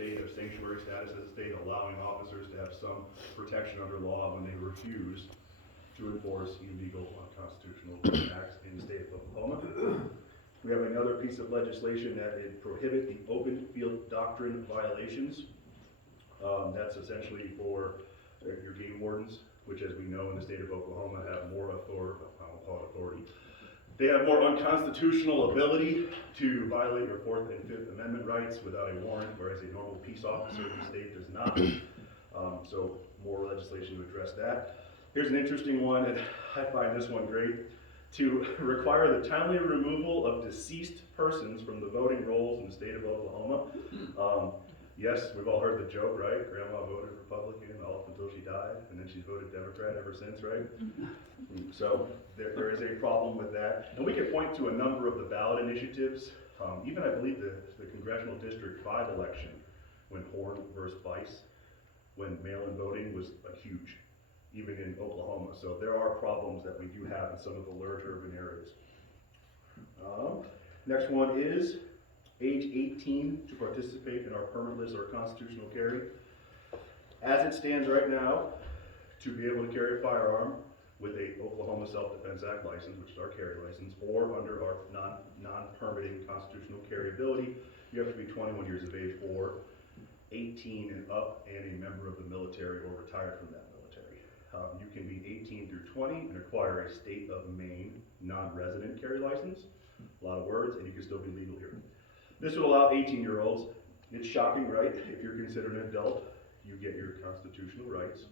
state of sanctuary status as a state, allowing officers to have some protection under law when they refuse to enforce illegal, unconstitutional acts in the state of Oklahoma. We have another piece of legislation that would prohibit the open field doctrine violations. That's essentially for your game wardens, which, as we know, in the state of Oklahoma have more authority, I won't call it authority. They have more unconstitutional ability to violate your Fourth and Fifth Amendment rights without a warrant, whereas a normal peace officer in the state does not. So more legislation to address that. Here's an interesting one, and I find this one great. To require the timely removal of deceased persons from the voting rolls in the state of Oklahoma. Yes, we've all heard the joke, right? Grandma voted Republican all up until she died, and then she's voted Democrat ever since, right? So there is a problem with that. And we could point to a number of the ballot initiatives. Even I believe the Congressional District 5 election, when Horn versus Vice, when mail-in voting was huge, even in Oklahoma. So there are problems that we do have in some of the large urban areas. Next one is age 18 to participate in our permitless or constitutional carry. As it stands right now, to be able to carry a firearm with a Oklahoma Self-Defense Act license, which is our carry license, or under our non-permitting constitutional carry ability, you have to be 21 years of age or 18 and up and a member of the military or retired from that military. You can be 18 through 20 and acquire a state of Maine non-resident carry license. A lot of words, and you can still be legal here. This will allow 18-year-olds, it's shocking, right? If you're considered an adult, you get your constitutional rights.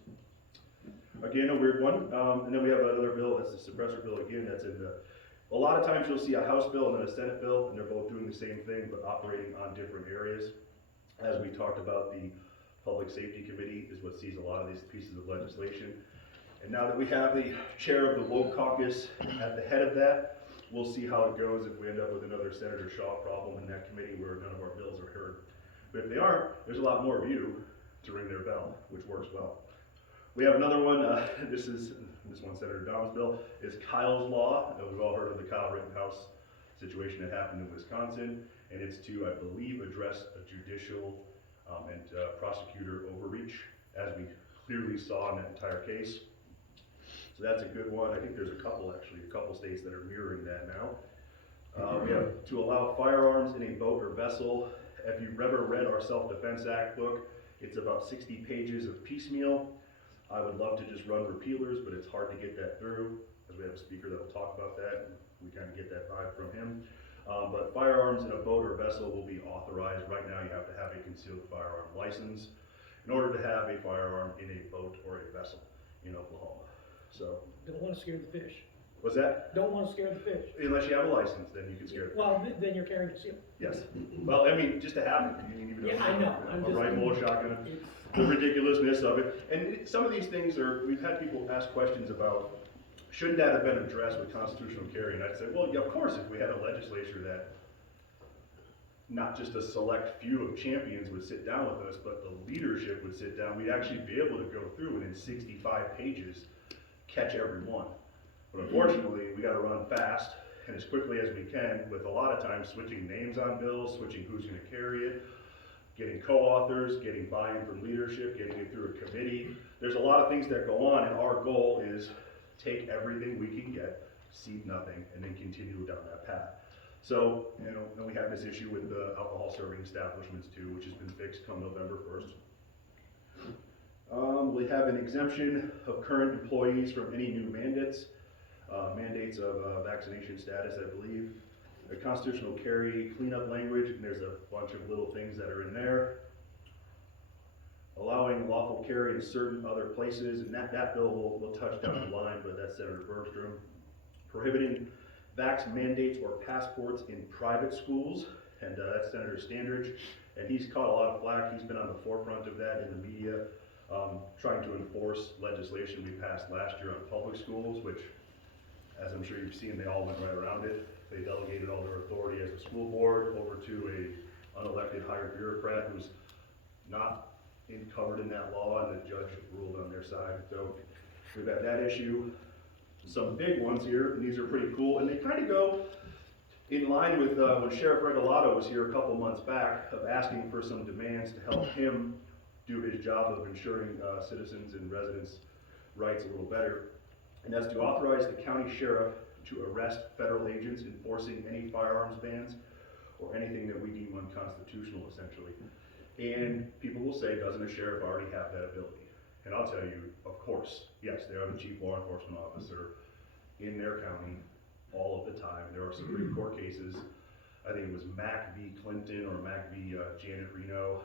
Again, a weird one. And then we have another bill, that's the suppressor bill again, that's in the, a lot of times you'll see a House bill and then a Senate bill, and they're both doing the same thing, but operating on different areas. As we talked about, the Public Safety Committee is what sees a lot of these pieces of legislation. And now that we have the chair of the Woke Caucus at the head of that, we'll see how it goes if we end up with another Senator Shaw problem in that committee where none of our bills are heard. But if they aren't, there's a lot more of you to ring their bell, which works well. We have another one, this one, Senator Dahm's bill, is Kyle's Law. We've all heard of the Kyle Rittenhouse situation that happened in Wisconsin, and it's to, I believe, address a judicial and prosecutor overreach, as we clearly saw in that entire case. So that's a good one. I think there's a couple states that are mirroring that now. We have to allow firearms in a boat or vessel. If you've ever read our Self-Defense Act book, it's about 60 pages of piecemeal. I would love to just run repealers, but it's hard to get that through, because we have a speaker that will talk about that, and we kind of get that vibe from him. But firearms in a boat or vessel will be authorized. Right now you have to have a concealed firearm license in order to have a firearm in a boat or a vessel in Oklahoma. So. Don't want to scare the fish. What's that? Don't want to scare the fish. Unless you have a license, then you can scare them. Well, then you're carrying concealed. Yes. Well, I mean, just to have it. You need even I know. A rifle, a shotgun, the ridiculousness of it. And some of these things are, we've had people ask questions about, shouldn't that have been addressed with constitutional carry? And I'd say, well, yeah, of course, if we had a legislature that not just a select few of champions would sit down with us, but the leadership would sit down, we'd actually be able to go through and in 65 pages catch every one. But unfortunately, we got to run fast and as quickly as we can, with a lot of times switching names on bills, switching who's going to carry it, getting co-authors, getting buy-in from leadership, getting it through a committee. There's a lot of things that go on, and our goal is take everything we can get, cede nothing, and then continue down that path. So, you know, and we have this issue with the alcohol serving establishments too, which has been fixed come November 1st. We have an exemption of current employees from any new mandates of vaccination status, I believe. A constitutional carry cleanup language, and there's a bunch of little things that are in there. Allowing lawful carry in certain other places, and that bill will touch down the line, but that's Senator Bergstrom. Prohibiting vax mandates or passports in private schools, and that's Senator Standridge, and he's caught a lot of flack. He's been on the forefront of that in the media, trying to enforce legislation we passed last year on public schools, which, as I'm sure you've seen, they all went right around it. They delegated all their authority as a school board over to a unelected hired bureaucrat who's not covered in that law, and the judge ruled on their side. So we've got that issue. Some big ones here, and these are pretty cool, and they kind of go In line with when Sheriff Regalado was here a couple months back, of asking for some demands to help him do his job of ensuring citizens and residents' rights a little better. And that's to authorize the county sheriff to arrest federal agents enforcing any firearms bans or anything that we deem unconstitutional, essentially. And people will say, doesn't a sheriff already have that ability? And I'll tell you, of course, yes, they are the chief law enforcement officer in their county all of the time. There are Supreme Court cases, I think it was Mack v. Clinton or Mack v. Janet Reno.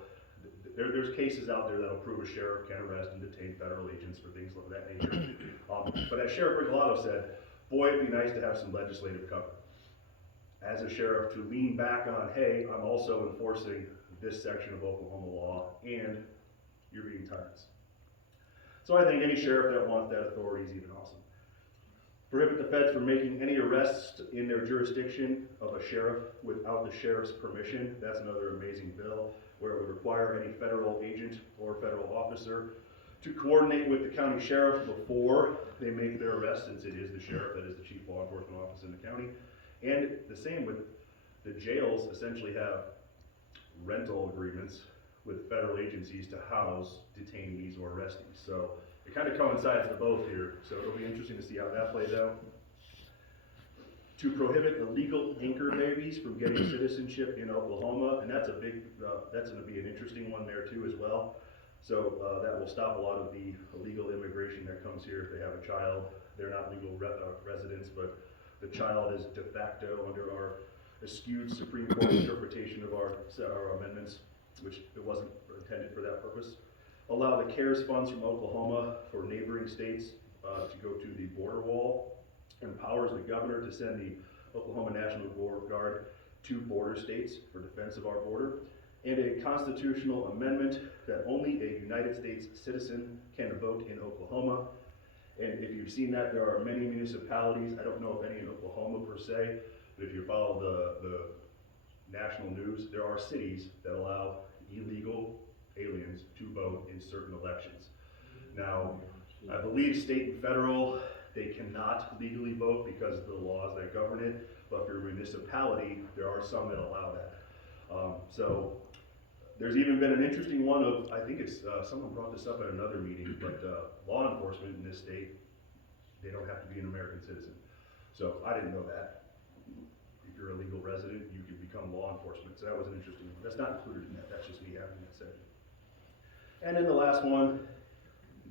There's cases out there that'll prove a sheriff can arrest and detain federal agents for things of that nature. But as Sheriff Regalado said, boy, it'd be nice to have some legislative cover. As a sheriff, to lean back on, hey, I'm also enforcing this section of Oklahoma law, and you're being tyrants. So I think any sheriff that wants that authority is even awesome. Prohibit the feds from making any arrests in their jurisdiction of a sheriff without the sheriff's permission. That's another amazing bill, where it would require any federal agent or federal officer to coordinate with the county sheriff before they make their arrest, since it is the sheriff that is the chief law enforcement officer in the county. And the same with the jails, essentially have rental agreements with federal agencies to house detainees or arrestees. So it kind of coincides to both here, so it'll be interesting to see how that plays out. To prohibit illegal anchor babies from getting citizenship in Oklahoma, and that's a big, that's going to be an interesting one there too as well. So that will stop a lot of the illegal immigration that comes here. If they have a child, they're not legal residents, but the child is de facto under our skewed Supreme Court interpretation of our amendments, which it wasn't intended for that purpose. Allow the CARES funds from Oklahoma for neighboring states to go to the border wall. Empowers the governor to send the Oklahoma National Guard to border states for defense of our border. And a constitutional amendment that only a United States citizen can vote in Oklahoma. And if you've seen that, there are many municipalities, I don't know if any in Oklahoma per se, but if you follow the national news, there are cities that allow illegal aliens to vote in certain elections. Now, I believe state and federal, they cannot legally vote because of the laws that govern it, but for a municipality, there are some that allow that. So there's even been an interesting one of, I think it's, someone brought this up at another meeting, but law enforcement in this state, they don't have to be an American citizen. So I didn't know that. If you're a legal resident, you can become law enforcement. So that was an interesting one. That's not included in that, that's just me having that said. And then the last one,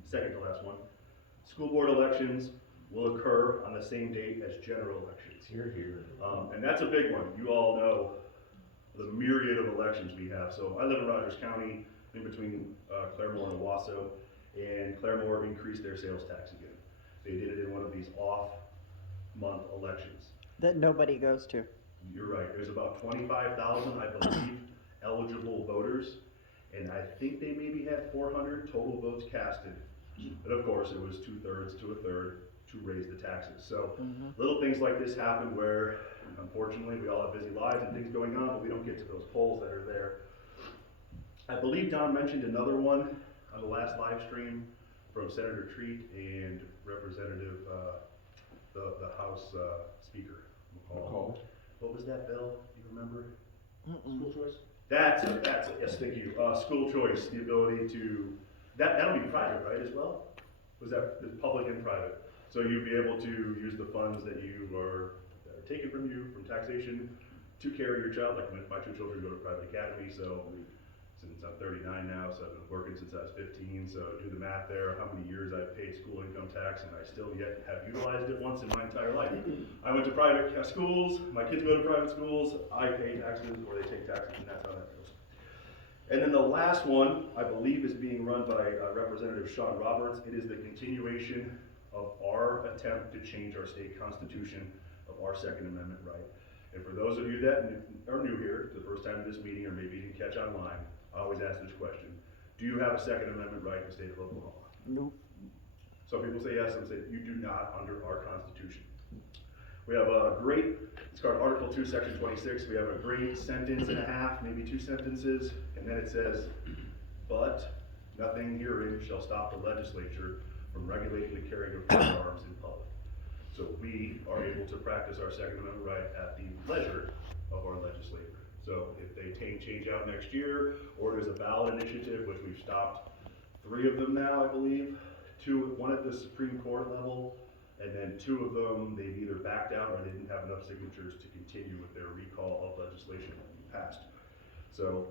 second to last one, school board elections will occur on the same date as general elections. Here. And that's a big one. You all know the myriad of elections we have. So I live in Rogers County, in between Claremore and Owasso, and Claremore increased their sales tax again. They did it in one of these off-month elections. That nobody goes to. You're right. There's about 25,000, I believe, eligible voters, and I think they maybe had 400 total votes casted. But of course, it was 2/3 to 1/3 to raise the taxes. So little things like this happen where, unfortunately, we all have busy lives and things going on, but we don't get to those polls that are there. I believe Don mentioned another one on the last live stream from Senator Treat and Representative, the House Speaker, McCall. What was that bill? Do you remember? School choice? That's it, yes, thank you. School choice, the ability to, that'll be private, right, as well? Was that public and private? So you'd be able to use the funds that are taken from you from taxation to carry your child. Like my two children go to private academy, so since I'm 39 now, so I've been working since I was 15, so do the math there, how many years I've paid school income tax, and I still yet have utilized it once in my entire life. I went to private schools, my kids go to private schools, I pay taxes, or they take taxes, and that's how that goes. And then the last one, I believe, is being run by Representative Sean Roberts. It is the continuation of our attempt to change our state constitution of our Second Amendment right. And for those of you that are new here, the first time in this meeting, or maybe you didn't catch online, I always ask this question. Do you have a Second Amendment right in the state of Oklahoma? Nope. Some people say yes, some say you do not under our Constitution. We have a great, it's called Article 2, Section 26. We have a great sentence and a half, maybe 2 sentences, and then it says, but nothing herein shall stop the legislature from regulating the carrying of firearms in public. So we are able to practice our Second Amendment right at the leisure of our legislature. So if they change out next year, or there's a ballot initiative, which we've stopped 3 of them now, I believe, one at the Supreme Court level, and then 2 of them, they've either backed out or they didn't have enough signatures to continue with their recall of legislation that we passed. So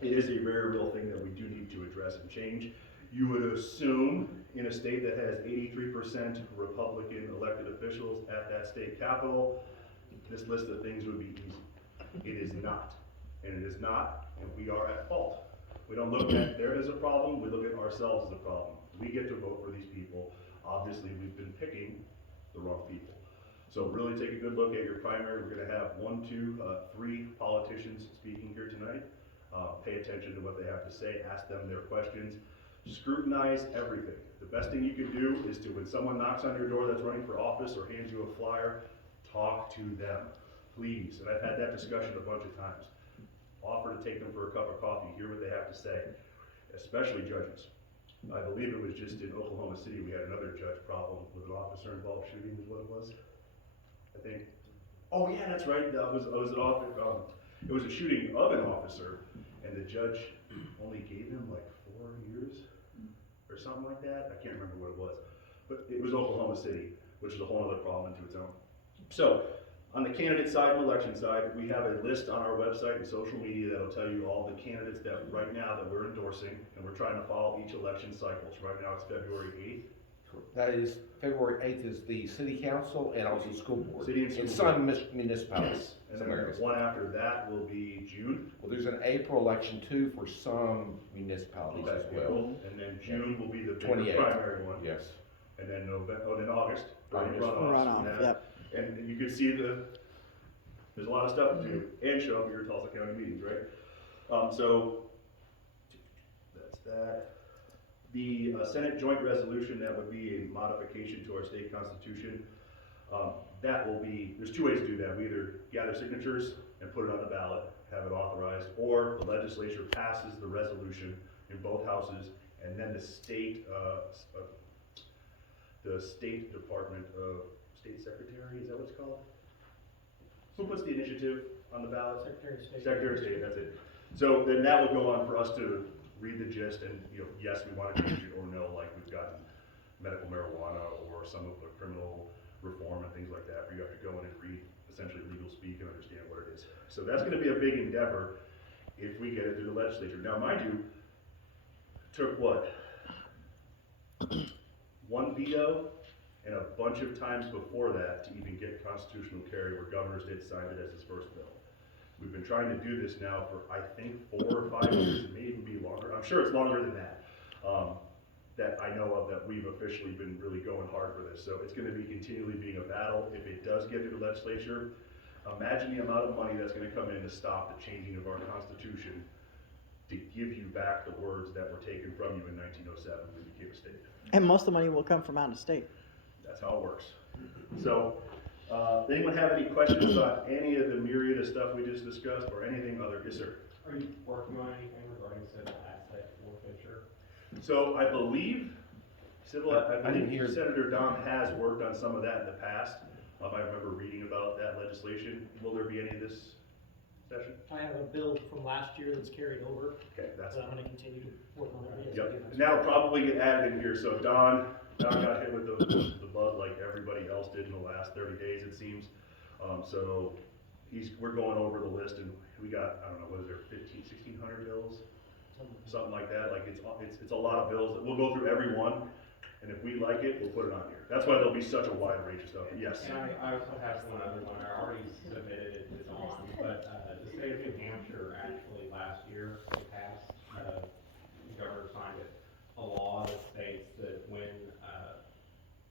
it is a very real thing that we do need to address and change. You would assume in a state that has 83% Republican elected officials at that state capitol, this list of things would be easy. It is not, and it is not, and we are at fault. We don't look at there as a problem, we look at ourselves as a problem. We get to vote for these people. Obviously, we've been picking the wrong people. So really take a good look at your primary. We're gonna have 1, 2, 3 politicians speaking here tonight. Pay attention to what they have to say, ask them their questions, scrutinize everything. The best thing you can do is to, when someone knocks on your door that's running for office or hands you a flyer, talk to them, please. And I've had that discussion a bunch of times. Offer to take them for a cup of coffee, hear what they have to say, especially judges. I believe it was just in Oklahoma City, we had another judge problem with an officer involved shooting is what it was, I think. Oh yeah, that's right, it was a shooting of an officer, and the judge only gave him like 4 years or something like that. I can't remember what it was, but it was Oklahoma City, which is a whole other problem into its own. So, on the candidate side and election side, we have a list on our website and social media that'll tell you all the candidates that right now that we're endorsing, and we're trying to follow each election cycle. So right now it's February 8th. That is, February 8th is the city council and also school board. City and school in some municipalities. And some then areas. one after that will be June. Well, there's an April election too for some municipalities as well. April, and then June will be the bigger 28th. primary one. Yes. And then then August, August. runoffs. Runoff, yep. And you can see there's a lot of stuff to do and show up at your Tulsa County meetings, right? So that's that. The Senate joint resolution, that would be a modification to our state constitution. That will be, there's 2 ways to do that. We either gather signatures and put it on the ballot, have it authorized, or the legislature passes the resolution in both houses, and then the state Department of State Secretary, is that what it's called? Who puts the initiative on the ballot? Secretary of State. Secretary of State, that's it. So then that will go on for us to read the gist and, yes, we want to change it, or no, like we've gotten medical marijuana or some of the criminal reform and things like that, where you have to go in and read essentially legal speak and understand what it is. So that's going to be a big endeavor if we get it through the legislature. Now, mind you, took what? 1 veto and a bunch of times before that to even get constitutional carry, where governors did sign it as his first bill. We've been trying to do this now for, I think, 4 or 5 years, it may even be longer. I'm sure it's longer than that, that I know of, that we've officially been really going hard for this. So it's gonna be continually being a battle. If it does get through the legislature, imagine the amount of money that's gonna come in to stop the changing of our Constitution, to give you back the words that were taken from you in 1907 when we became a state. And most of the money will come from out of state. That's how it works. So, does anyone have any questions on any of the myriad of stuff we just discussed, or anything other? Yes, sir. Are you working on anything regarding civil asset forfeiture? So I believe I didn't hear- Senator Dahm has worked on some of that in the past. I remember reading about that legislation. Will there be any of this session? I have a bill from last year that's carried over, Okay, that's, so I'm gonna continue to work on it. yep. And that'll probably get added in here. So Don got hit with the bug like everybody else did in the last 30 days, it seems. So we're going over the list, and we got, I don't know, what is there, 1,600 bills? Something like that. Like it's a lot of bills. We'll go through every one, and if we like it, we'll put it on here. That's why there'll be such a wide range of stuff. Yes. And I also have one other one, I already submitted it, it's on, but the state of New Hampshire actually last year, they passed, the governor signed it, a law that states that when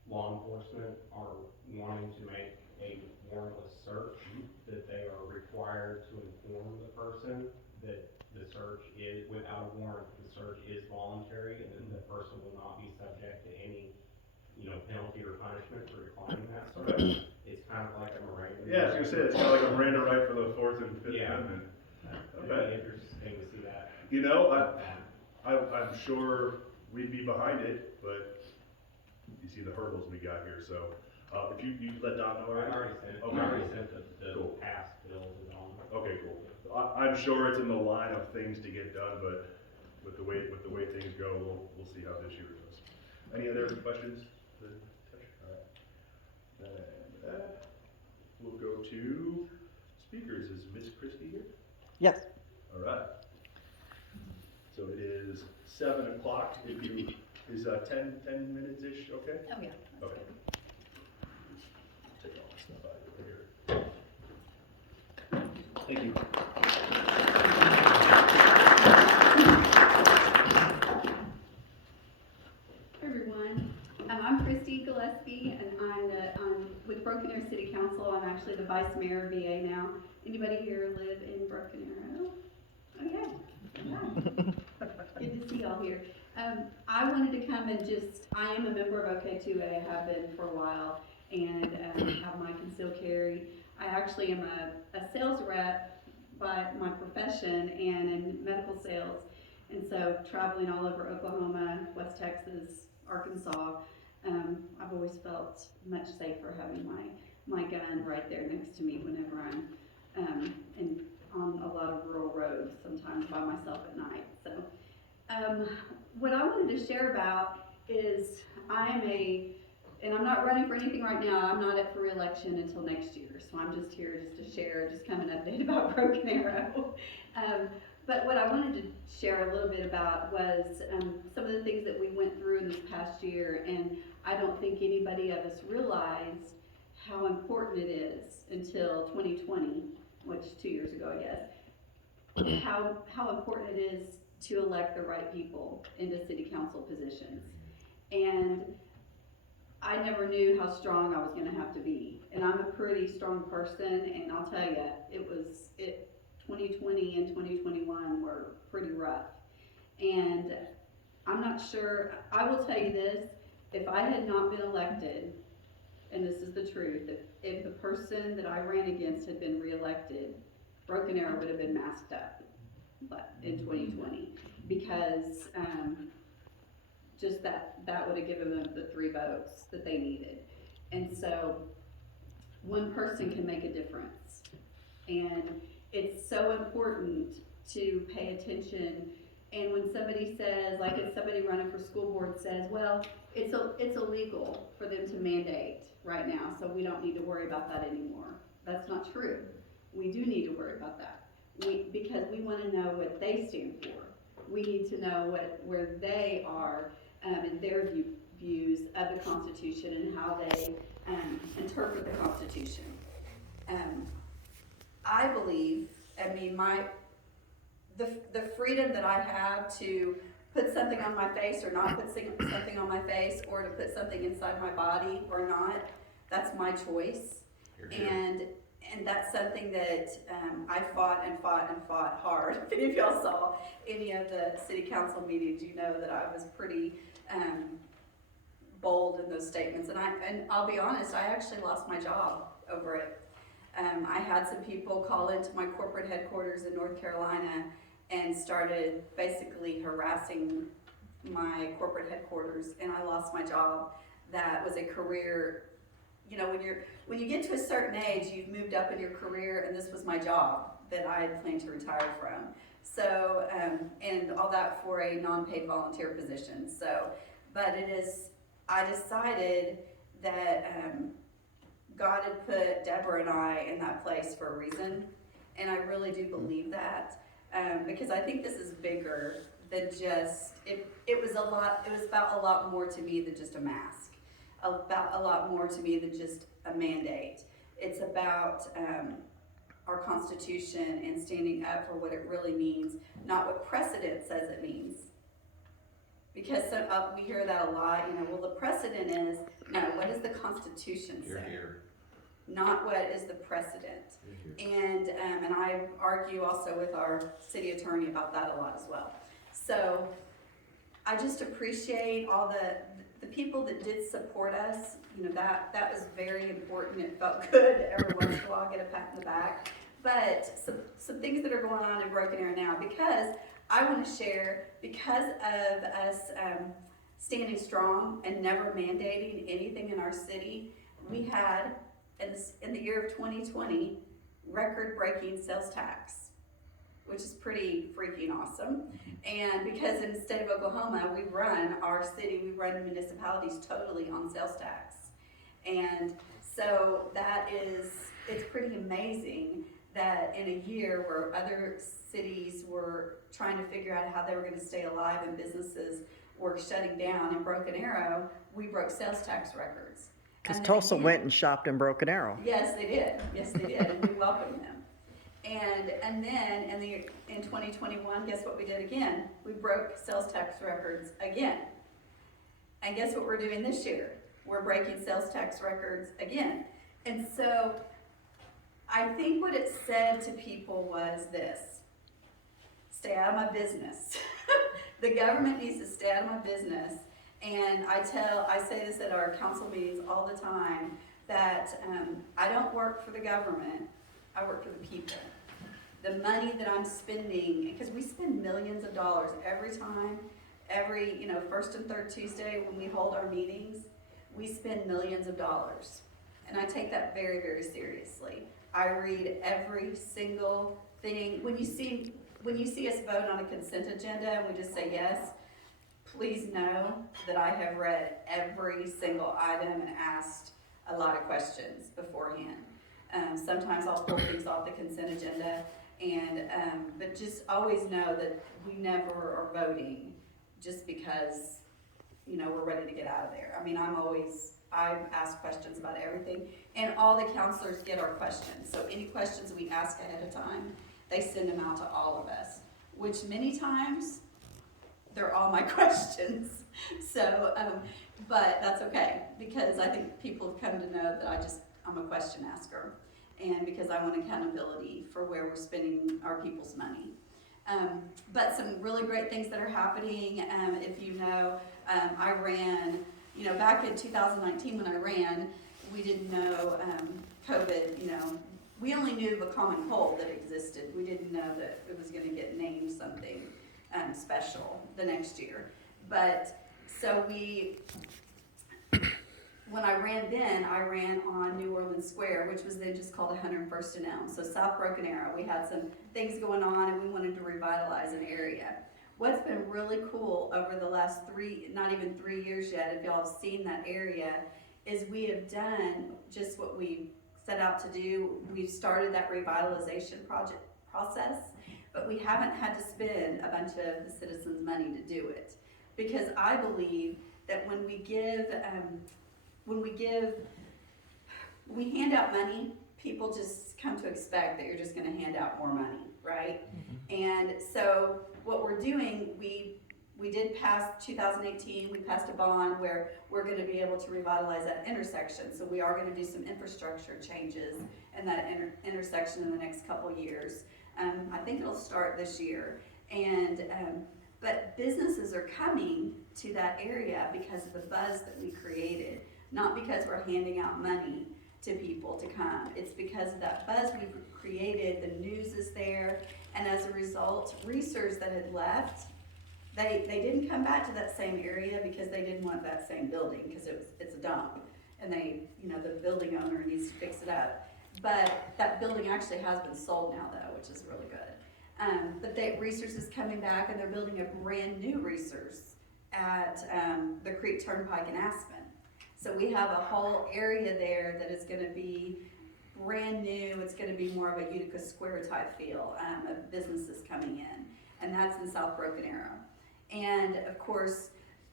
law enforcement are wanting to make a warrantless search, that they are required to inform the person that the search is, without a warrant, the search is voluntary, and then the person will not be subject to any, penalty or punishment for declining that search. It's kind of like a Miranda. Yeah, I was gonna say, it's kind of like a Miranda right for the 4th and 5th Yeah. Amendment. It'd Okay. be interesting to see that. I'm sure we'd be behind it, but you see the hurdles we got here, so If you let Don know I already? already sent it, Okay. I already sent the Cool. past bill to Dawn. Okay, cool. I'm sure it's in the line of things to get done, but with the way things go, we'll see how this year goes. Any other questions? Alright. And we'll go to speakers. Is Miss Christie here? Yes. Alright. So it is 7 o'clock. If you, is 10 minutes-ish okay? Oh, yeah. That's Okay. good. Take all this stuff out of here. Thank you. Hi, everyone. I'm Christie Gillespie, and I'm with Broken Arrow City Council. I'm actually the vice mayor of VA now. Anybody here live in Broken Arrow? Okay. Yeah. Good to see y'all here. I wanted to come and I am a member of OK2A, I have been for a while, and have my concealed carry. I actually am a sales rep by my profession and in medical sales. And so traveling all over Oklahoma, West Texas, Arkansas, I've always felt much safer having my gun right there next to me whenever I'm on a lot of rural roads, sometimes by myself at night. So what I wanted to share about is and I'm not running for anything right now. I'm not up for re-election until next year. So I'm just here just to share, just come and update about Broken Arrow. But what I wanted to share a little bit about was some of the things that we went through in this past year, and I don't think anybody of us realized how important it is until 2020, which 2 years ago, I guess, how important it is to elect the right people into city council positions. And I never knew how strong I was gonna have to be. And I'm a pretty strong person, and I'll tell you, 2020 and 2021 were pretty rough. And I'm not sure, I will tell you this, if I had not been elected, and this is the truth, if the person that I ran against had been reelected, Broken Arrow would have been masked up in 2020. Because just that would have given them the 3 votes that they needed. And so one person can make a difference. And it's so important to pay attention. And when somebody says, like if somebody running for school board says, well, it's illegal for them to mandate right now, so we don't need to worry about that anymore. That's not true. We do need to worry about that. Because we want to know what they stand for. We need to know where they are in their views of the Constitution and how they interpret the Constitution. I believe, the freedom that I have to put something on my face or not put something on my face, or to put something inside my body or not, that's my choice. And that's something that I fought hard. If any of y'all saw any of the city council meetings, you know that I was pretty bold in those statements. And I'll be honest, I actually lost my job over it. I had some people call into my corporate headquarters in North Carolina and started basically harassing my corporate headquarters, and I lost my job. That was a career. You know, when you get to a certain age, you've moved up in your career, and this was my job that I had planned to retire from. So, and all that for a non-paid volunteer position. So, but I decided that God had put Deborah and I in that place for a reason, and I really do believe that, because I think this is bigger than just, it was about a lot more to me than just a mask. About a lot more to me than just a mandate. It's about our Constitution and standing up for what it really means, not what precedent says it means. Because we hear that a lot, well, the precedent is, no, what does the Constitution say? Not what is the precedent. And I argue also with our city attorney about that a lot as well. So I just appreciate all the people that did support us. That was very important. It felt good every once in a while, get a pat in the back. But some things that are going on in Broken Arrow now, because I want to share, because of us standing strong and never mandating anything in our city, we had, in the year of 2020, record-breaking sales tax, which is pretty freaking awesome. And because in the state of Oklahoma, we run municipalities totally on sales tax. And so it's pretty amazing that in a year where other cities were trying to figure out how they were gonna stay alive and businesses were shutting down, in Broken Arrow, we broke sales tax records. Because And then Tulsa again- went and shopped in Broken Arrow. Yes, they did, and we welcomed them. And then in 2021, guess what we did again? We broke sales tax records again. And guess what we're doing this year? We're breaking sales tax records again. And so I think what it said to people was this: stay out of my business. The government needs to stay out of my business. And I say this at our council meetings all the time, that I don't work for the government, I work for the people. The money that I'm spending, because we spend millions of dollars every time, first and third Tuesday when we hold our meetings, we spend millions of dollars. And I take that very, very seriously. I read every single thing. When you see us vote on a consent agenda and we just say yes, please know that I have read every single item and asked a lot of questions beforehand. Sometimes I'll pull things off the consent agenda, but just always know that we never are voting just because, we're ready to get out of there. I mean, I ask questions about everything, and all the counselors get our questions. So any questions we ask ahead of time, they send them out to all of us, which many times, they're all my questions. So, but that's okay, because I think people have come to know that I'm a question asker, and because I want accountability for where we're spending our people's money. But some really great things that are happening, if you know, I ran, back in 2019 when I ran, we didn't know COVID, we only knew of a common cold that existed. We didn't know that it was gonna get named something special the next year. But so when I ran on New Orleans Square, which was then just called 101st and Elm. So South Broken Arrow, we had some things going on and we wanted to revitalize an area. What's been really cool over the last not even 3 years yet, if y'all have seen that area, is we have done just what we set out to do. We've started that revitalization process, but we haven't had to spend a bunch of the citizens' money to do it. Because I believe that when we hand out money, people just come to expect that you're just gonna hand out more money, right? And so what we're doing, we did pass 2018, we passed a bond where we're gonna be able to revitalize that intersection. So we are gonna do some infrastructure changes in that intersection in the next couple years. I think it'll start this year. But businesses are coming to that area because of the buzz that we created, not because we're handing out money to people to come. It's because of that buzz we've created, the news is there, and as a result, researchers that had left, they didn't come back to that same area because they didn't want that same building, because it's a dump, and the building owner needs to fix it up. But that building actually has been sold now though, which is really good. But Research is coming back and they're building a brand new Research at the Creek Turnpike in Aspen. So we have a whole area there that is gonna be brand new. It's gonna be more of a Utica Square type feel of businesses coming in. And that's in South Broken Arrow. And of course,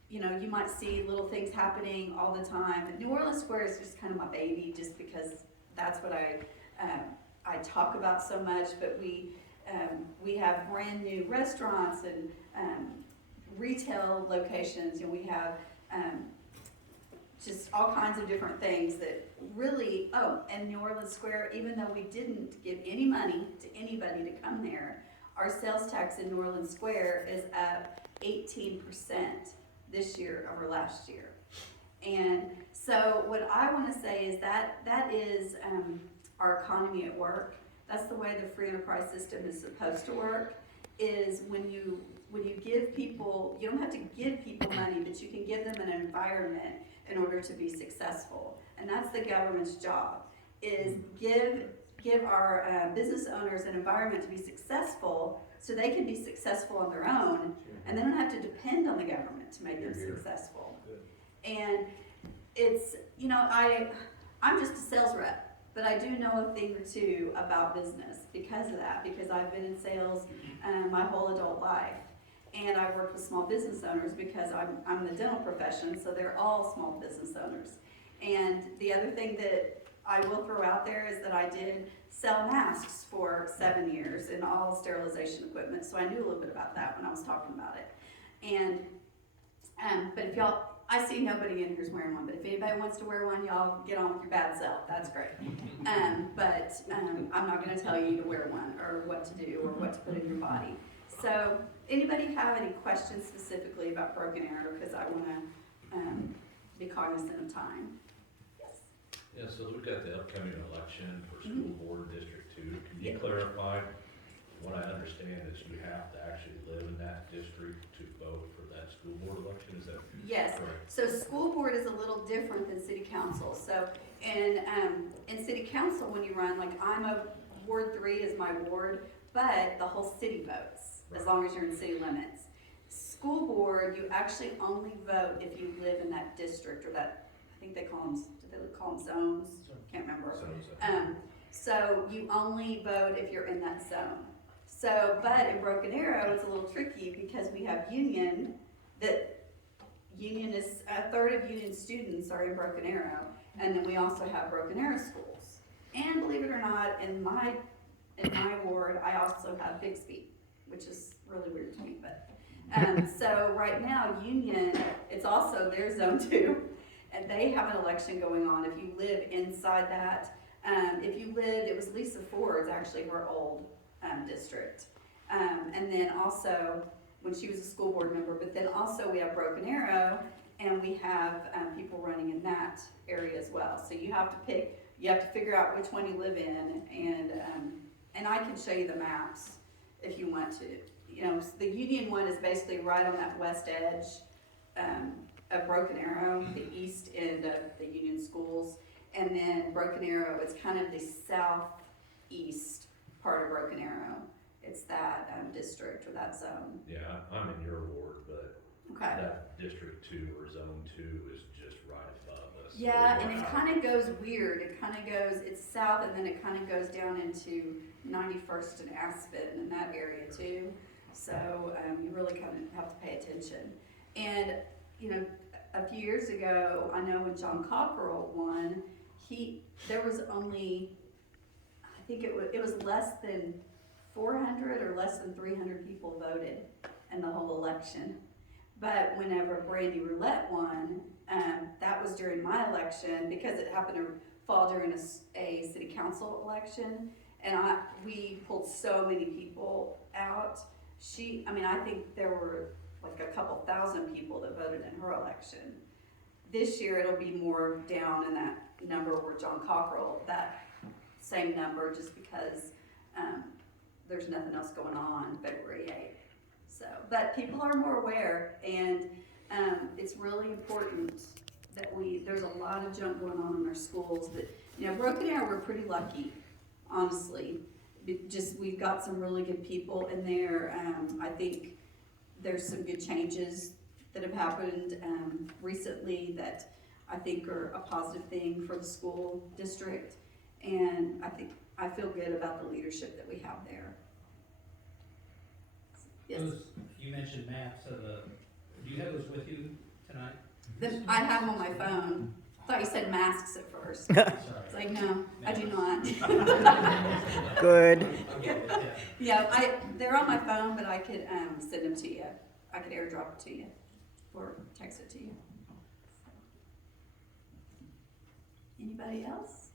you might see little things happening all the time. But New Orleans Square is just kind of my baby, just because that's what I talk about so much. But we have brand new restaurants and retail locations, and we have just all kinds of different things that really, and New Orleans Square, even though we didn't give any money to anybody to come there, our sales tax in New Orleans Square is up 18% this year over last year. And so what I want to say is that is our economy at work. That's the way the free enterprise system is supposed to work, is when you when you give people, you don't have to give people money, but you can give them an environment in order to be successful. And that's the government's job, is give our business owners an environment to be successful so they can be successful on their own, and they don't have to depend on the government to make them successful. And it's, you know, I'm just a sales rep, but I do know a thing or two about business because of that, because I've been in sales my whole adult life. And I work with small business owners because I'm in the dental profession, so they're all small business owners. And the other thing that I will throw out there is that I did sell masks for 7 years and all sterilization equipment, so I knew a little bit about that when I was talking about it. And, but if y'all, I see nobody in here's wearing one, but if anybody wants to wear one, y'all get on with your bad self, that's great. But I'm not gonna tell you to wear one or what to do or what to put in your body. So, anybody have any questions specifically about Broken Arrow, because I wanna be cognizant of time? Yes. Yeah, so we've got the upcoming election for school board District 2. Can you Yeah. clarify? What I understand is you have to actually live in that district to vote for that school board election, is that Yes, correct? so school board is a little different than city council. So in city council, when you run, like Ward 3 is my ward, but the whole city votes, as long as you're in city limits. School board, you actually only vote if you live in that district, or that, I think they call them, do they call them zones? Can't remember. So you only vote if you're in that zone. So, but in Broken Arrow, it's a little tricky because we have Union, Union is, a third of Union students are in Broken Arrow, and then we also have Broken Arrow schools. And believe it or not, in my ward, I also have Bixby, which is really weird to me, but, so right now, Union, it's also their zone 2, and they have an election going on if you live inside that. If you lived, it was Lisa Ford's, actually, her old district. And then also, when she was a school board member, but then also we have Broken Arrow, and we have people running in that area as well. So you have to pick, you have to figure out which one you live in, and I can show you the maps if you want to. You know, the Union one is basically right on that west edge of Broken Arrow, the east end of the Union schools. And then Broken Arrow, it's kind of the southeast part of Broken Arrow. It's that district or that zone. Yeah, I'm in your ward, but Okay. that District 2 or Zone 2 is just right above us. So Yeah, we're and it out. kind of goes weird. It kind of goes, it's south, and then it kind of goes down into 91st and Aspen and that area too. So you really kind of have to pay attention. And, you know, a few years ago, I know when John Cockrell won, there was only, I think it was less than 400 or less than 300 people voted in the whole election. But whenever Brandy Roulette won, that was during my election, because it happened to fall during a city council election, and we pulled so many people out. I think there were like a couple thousand people that voted in her election. This year it'll be more down in that number where John Cockrell, that same number, just because there's nothing else going on February 8th. So, but people are more aware, and it's really important that there's a lot of junk going on in our schools. That, you know, Broken Arrow, we're pretty lucky, honestly. We've got some really good people in there. I think there's some good changes that have happened recently that I think are a positive thing for the school district, and I feel good about the leadership that we have there. Yes. You mentioned maps of do you have those with you tonight? I have them on my phone. I thought you said masks at first. Sorry. It's like, no, I do not. Good. Yeah, they're on my phone, but I could send them to you. I could airdrop it to you or text it to you. Anybody else?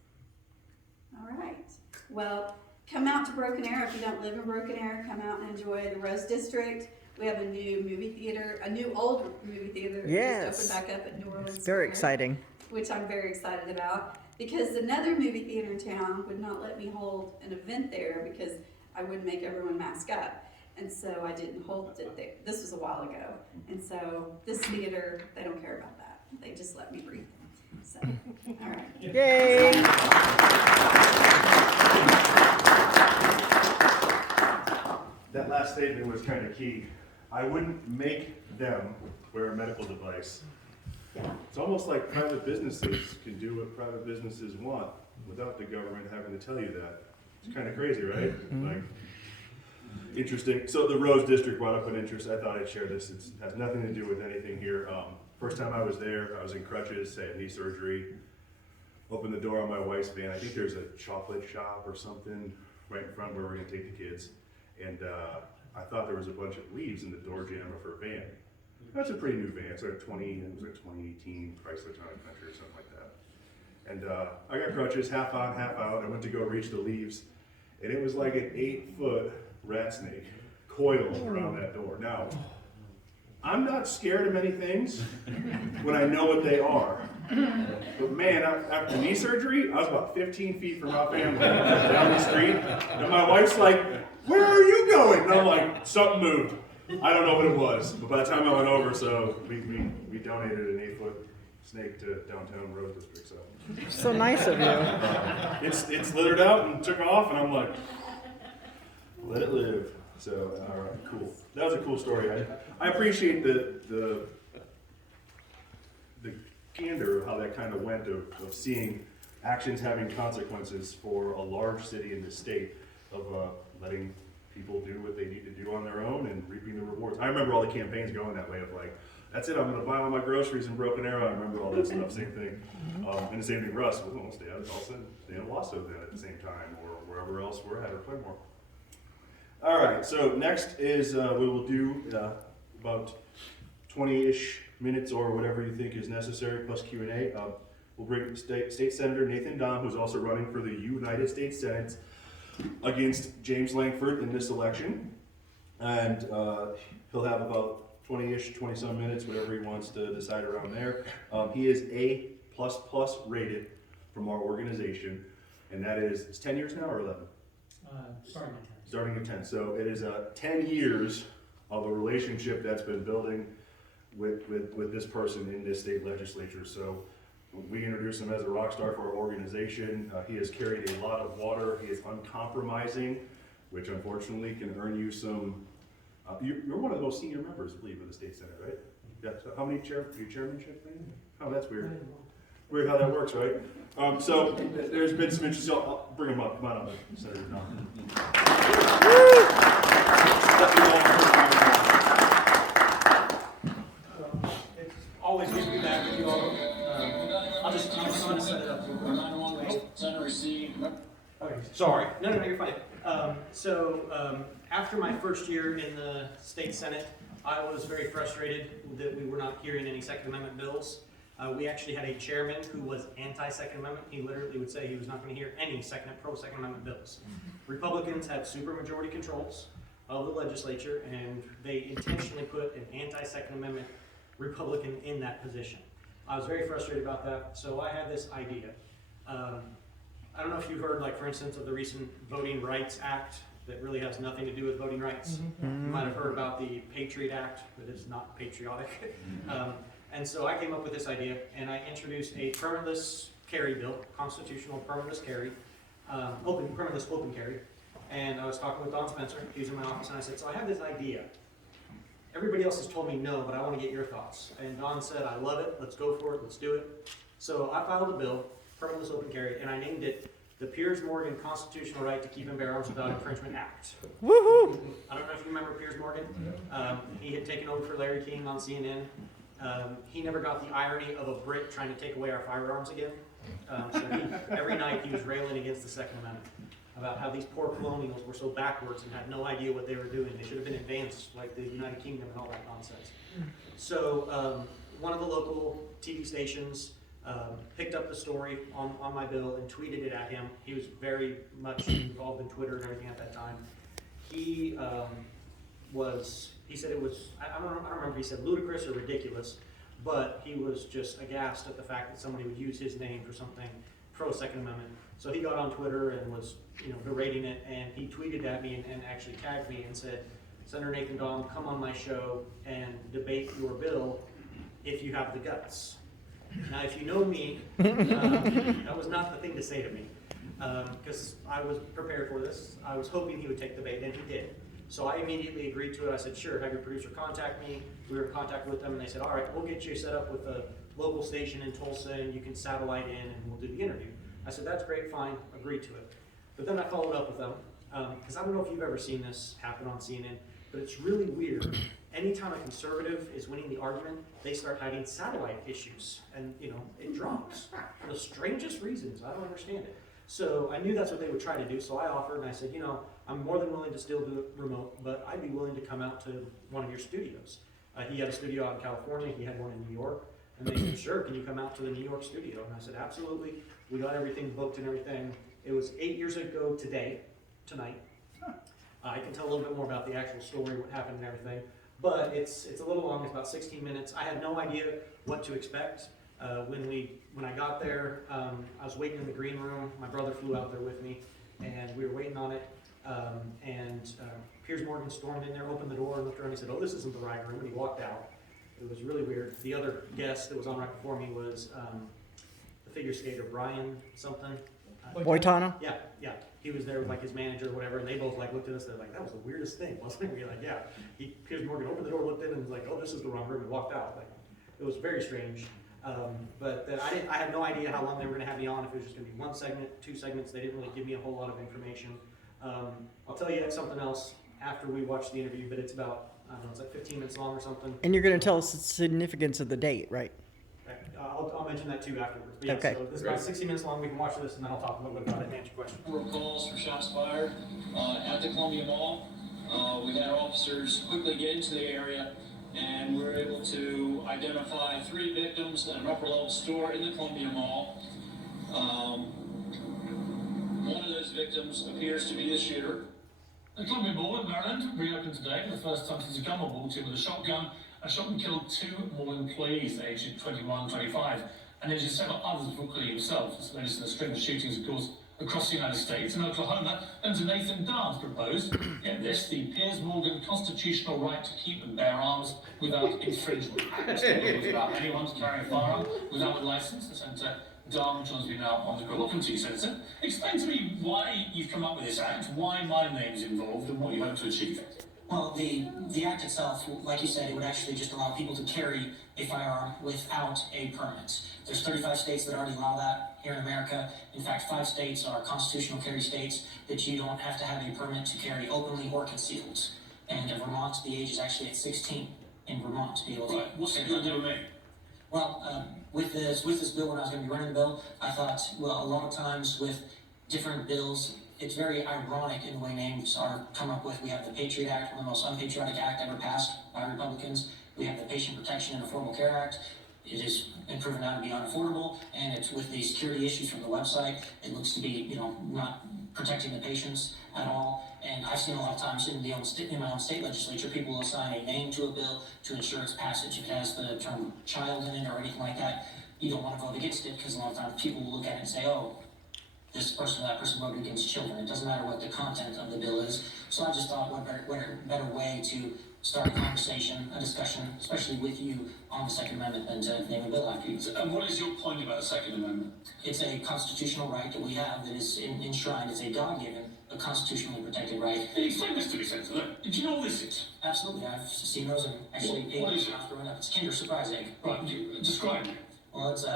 All right. Well, come out to Broken Arrow. If you don't live in Broken Arrow, come out and enjoy the Rose District. We have a new movie theater, a new old movie theater that Yes. just opened back up at New Orleans. It's very Square, exciting. which I'm very excited about, because another movie theater in town would not let me hold an event there because I wouldn't make everyone mask up. And so I didn't hold it there. This was a while ago. And so this theater, they don't care about that. They just let me breathe. So, all right. Yay! That last statement was kind of key. I wouldn't make them wear a medical device. It's almost like private businesses can do what private businesses want without the government having to tell you that. It's kind of crazy, right? Like, interesting. So the Rose District brought up an interest. I thought I'd share this. It has nothing to do with anything here. First time I was there, I was in crutches, had knee surgery. Opened the door on my wife's van. I think there's a chocolate shop or something right in front where we're gonna take the kids. And I thought there was a bunch of leaves in the door jamb of her van. That's a pretty new van. It's like 2018 Chrysler Town and Country or something like that. And I got crutches, half on, half out. I went to go reach the leaves, and it was like an 8-foot rat snake coiled around that door. Now, I'm not scared of many things when I know what they are. But man, after knee surgery, I was about 15 feet from my family down the street, and my wife's like, "Where are you going?" And I'm like, "Something moved. I don't know what it was." But by the time I went over, so we donated an 8-foot snake to downtown Rose District. So So nice of you. it slithered out and took off, and I'm like, let it live. So all right, cool. That was a cool story. I appreciate the candor of how that kind of went of seeing actions having consequences for a large city in the state of letting people do what they need to do on their own and reaping the rewards. I remember all the campaigns going that way of like, that's it, I'm going to buy all my groceries in Broken Arrow. I remember all that stuff, same thing. And the same thing for us, we're going to stay out of Tulsa, stay in Owasso then at the same time, or wherever else we're at, or Claremore. All right, so next is we will do about 20-ish minutes or whatever you think is necessary, plus Q&A. We'll bring State Senator Nathan Dahm, who's also running for the United States Senate against James Langford in this election. And he'll have about 20-ish, 20-some minutes, whatever he wants to decide around there. He is A++ rated from our organization, and that is, it's 10 years now or 11? Starting at 10. Starting at 10. So it is 10 years of a relationship that's been building with this person in this state legislature. So we introduced him as a rock star for our organization. He has carried a lot of water. He is uncompromising, which unfortunately can earn you some. You're one of the most senior members, I believe, of the state senate, right? Yeah. So how many your chairmanship? Oh, that's weird. Weird how that works, right? So there's been some interest. I'll bring him up. Come on up, Senator Dahm. It's always good to be back with you all. I'm just going to set it up. Okay, sorry. No, you're fine. After my first year in the state senate, I was very frustrated that we were not hearing any Second Amendment bills. We actually had a chairman who was anti-Second Amendment. He literally would say he was not going to hear any pro-Second Amendment bills. Republicans had supermajority controls of the legislature, and they intentionally put an anti-Second Amendment Republican in that position. I was very frustrated about that, so I had this idea. I don't know if you've heard, like, for instance, of the recent Voting Rights Act that really has nothing to do with voting rights. You might have heard about the Patriot Act that is not patriotic. And so I came up with this idea, and I introduced a permitless carry bill, constitutional permitless carry, permitless open carry. And I was talking with Don Spencer, he was in my office, and I said, so I have this idea. Everybody else has told me no, but I want to get your thoughts. And Don said, I love it, let's go for it, let's do it. So I filed a bill, permitless open carry, and I named it the Piers Morgan Constitutional Right to Keep and Bear Arms Without Infringement Act. Woohoo! I don't know if you remember Piers Morgan. He had taken over for Larry King on CNN. He never got the irony of a Brit trying to take away our firearms again. Every night he was railing against the Second Amendment, about how these poor colonials were so backwards and had no idea what they were doing. They should have been advanced like the United Kingdom and all that nonsense. So one of the local TV stations picked up the story on my bill and tweeted it at him. He was very much involved in Twitter and everything at that time. He said it was, I don't remember if he said ludicrous or ridiculous, but he was just aghast at the fact that somebody would use his name for something pro-Second Amendment. So he got on Twitter and was, berating it, and he tweeted at me and actually tagged me and said, Senator Nathan Dahm, come on my show and debate your bill if you have the guts. Now, if you know me, that was not the thing to say to me, because I was prepared for this. I was hoping he would take the bait, and he did. So I immediately agreed to it. I said, sure, have your producer contact me. We were in contact with them, and they said, all right, we'll get you set up with a local station in Tulsa, and you can satellite in, and we'll do the interview. I said, that's great, fine, agreed to it. But then I followed up with them, because I don't know if you've ever seen this happen on CNN, but it's really weird. Anytime a conservative is winning the argument, they start hiding satellite issues, and it drops for the strangest reasons. I don't understand it. So I knew that's what they would try to do, so I offered, and I said, I'm more than willing to still do it remote, but I'd be willing to come out to one of your studios. He had a studio out in California, he had one in New York, and they said, sure, can you come out to the New York studio? And I said, absolutely. We got everything booked and everything. It was 8 years ago tonight. I can tell a little bit more about the actual story, what happened and everything, but it's a little long, it's about 16 minutes. I had no idea what to expect. When I got there, I was waiting in the green room. My brother flew out there with me, and we were waiting on it. Piers Morgan stormed in there, opened the door, and looked around. And he said, "Oh, this isn't the right room," and he walked out. It was really weird. The other guest that was on right before me was the figure skater Brian something. Boitano? Yeah. He was there with like his manager or whatever, and they both like looked at us. They're like, "That was the weirdest thing, wasn't it?" We were like, "Yeah." Piers Morgan opened the door, looked in, and was like, "Oh, this is the wrong room," and walked out. Like, it was very strange. But I had no idea how long they were going to have me on. If it was just going to be 1 segment, 2 segments, they didn't really give me a whole lot of information. I'll tell you something else after we watch the interview, but it's about, I don't know, it's like 15 minutes long or something. And you're going to tell us the significance of the date, right? I'll mention that too afterwards. But yeah, Okay. So this is about 60 minutes long. We can watch this, and then I'll talk a little bit about it and answer questions. 4 calls for shots fired at the Columbia Mall. We had officers quickly get into the area, and we were able to identify 3 victims at an upper-level store in the Columbia Mall. One of those victims appears to be the shooter. The Columbia Mall in Maryland reopened today for the first time since a gunman walked in with a shotgun and shot and killed 2 mall employees aged 21 and 25, and injured several others before killing himself. It's the latest in a string of shootings, of course, across the United States. In Oklahoma, Senator Nathan Dahm proposed, get this, the Piers Morgan constitutional right to keep and bear arms without infringement. It's about anyone to carry a firearm without a license. The Senator Dahm joins me now on the call. Welcome to you, Senator. Explain to me why you've come up with this act, why my name's involved, and what you hope to achieve. Well, the act itself, like you said, it would actually just allow people to carry a firearm without a permit. There's 35 states that already allow that here in America. In fact, 5 states are constitutional carry states that you don't have to have a permit to carry openly or concealed. And in Vermont, the age is actually at 16 in Vermont to be able to. Right, what's it going to do with me? Well, with this bill, when I was going to be running the bill, I thought, well, a lot of times with different bills, it's very ironic in the way names are come up with. We have the Patriot Act, one of the most unpatriotic act ever passed by Republicans. We have the Patient Protection and Affordable Care Act. It has been proven now to be unaffordable, and it's with the security issues from the website. It looks to be, not protecting the patients at all. And I've seen a lot of times in my own state legislature, people will assign a name to a bill to ensure its passage. If it has the term child in it or anything like that, you don't want to vote against it, because a lot of times people will look at it and say, oh, this person or that person voted against children. It doesn't matter what the content of the bill is. So I just thought, what better way to start a conversation, a discussion, especially with you on the Second Amendment, than to name a bill after you. And what is your point about the Second Amendment? It's a constitutional right that we have that is enshrined. It's a God-given, a constitutionally protected right. Can you explain this to me, Senator? Did you know what this is? Absolutely, I've seen those and actually ate What is them growing up. It's Kinder Surprise Egg. Right, describe it. Well, it's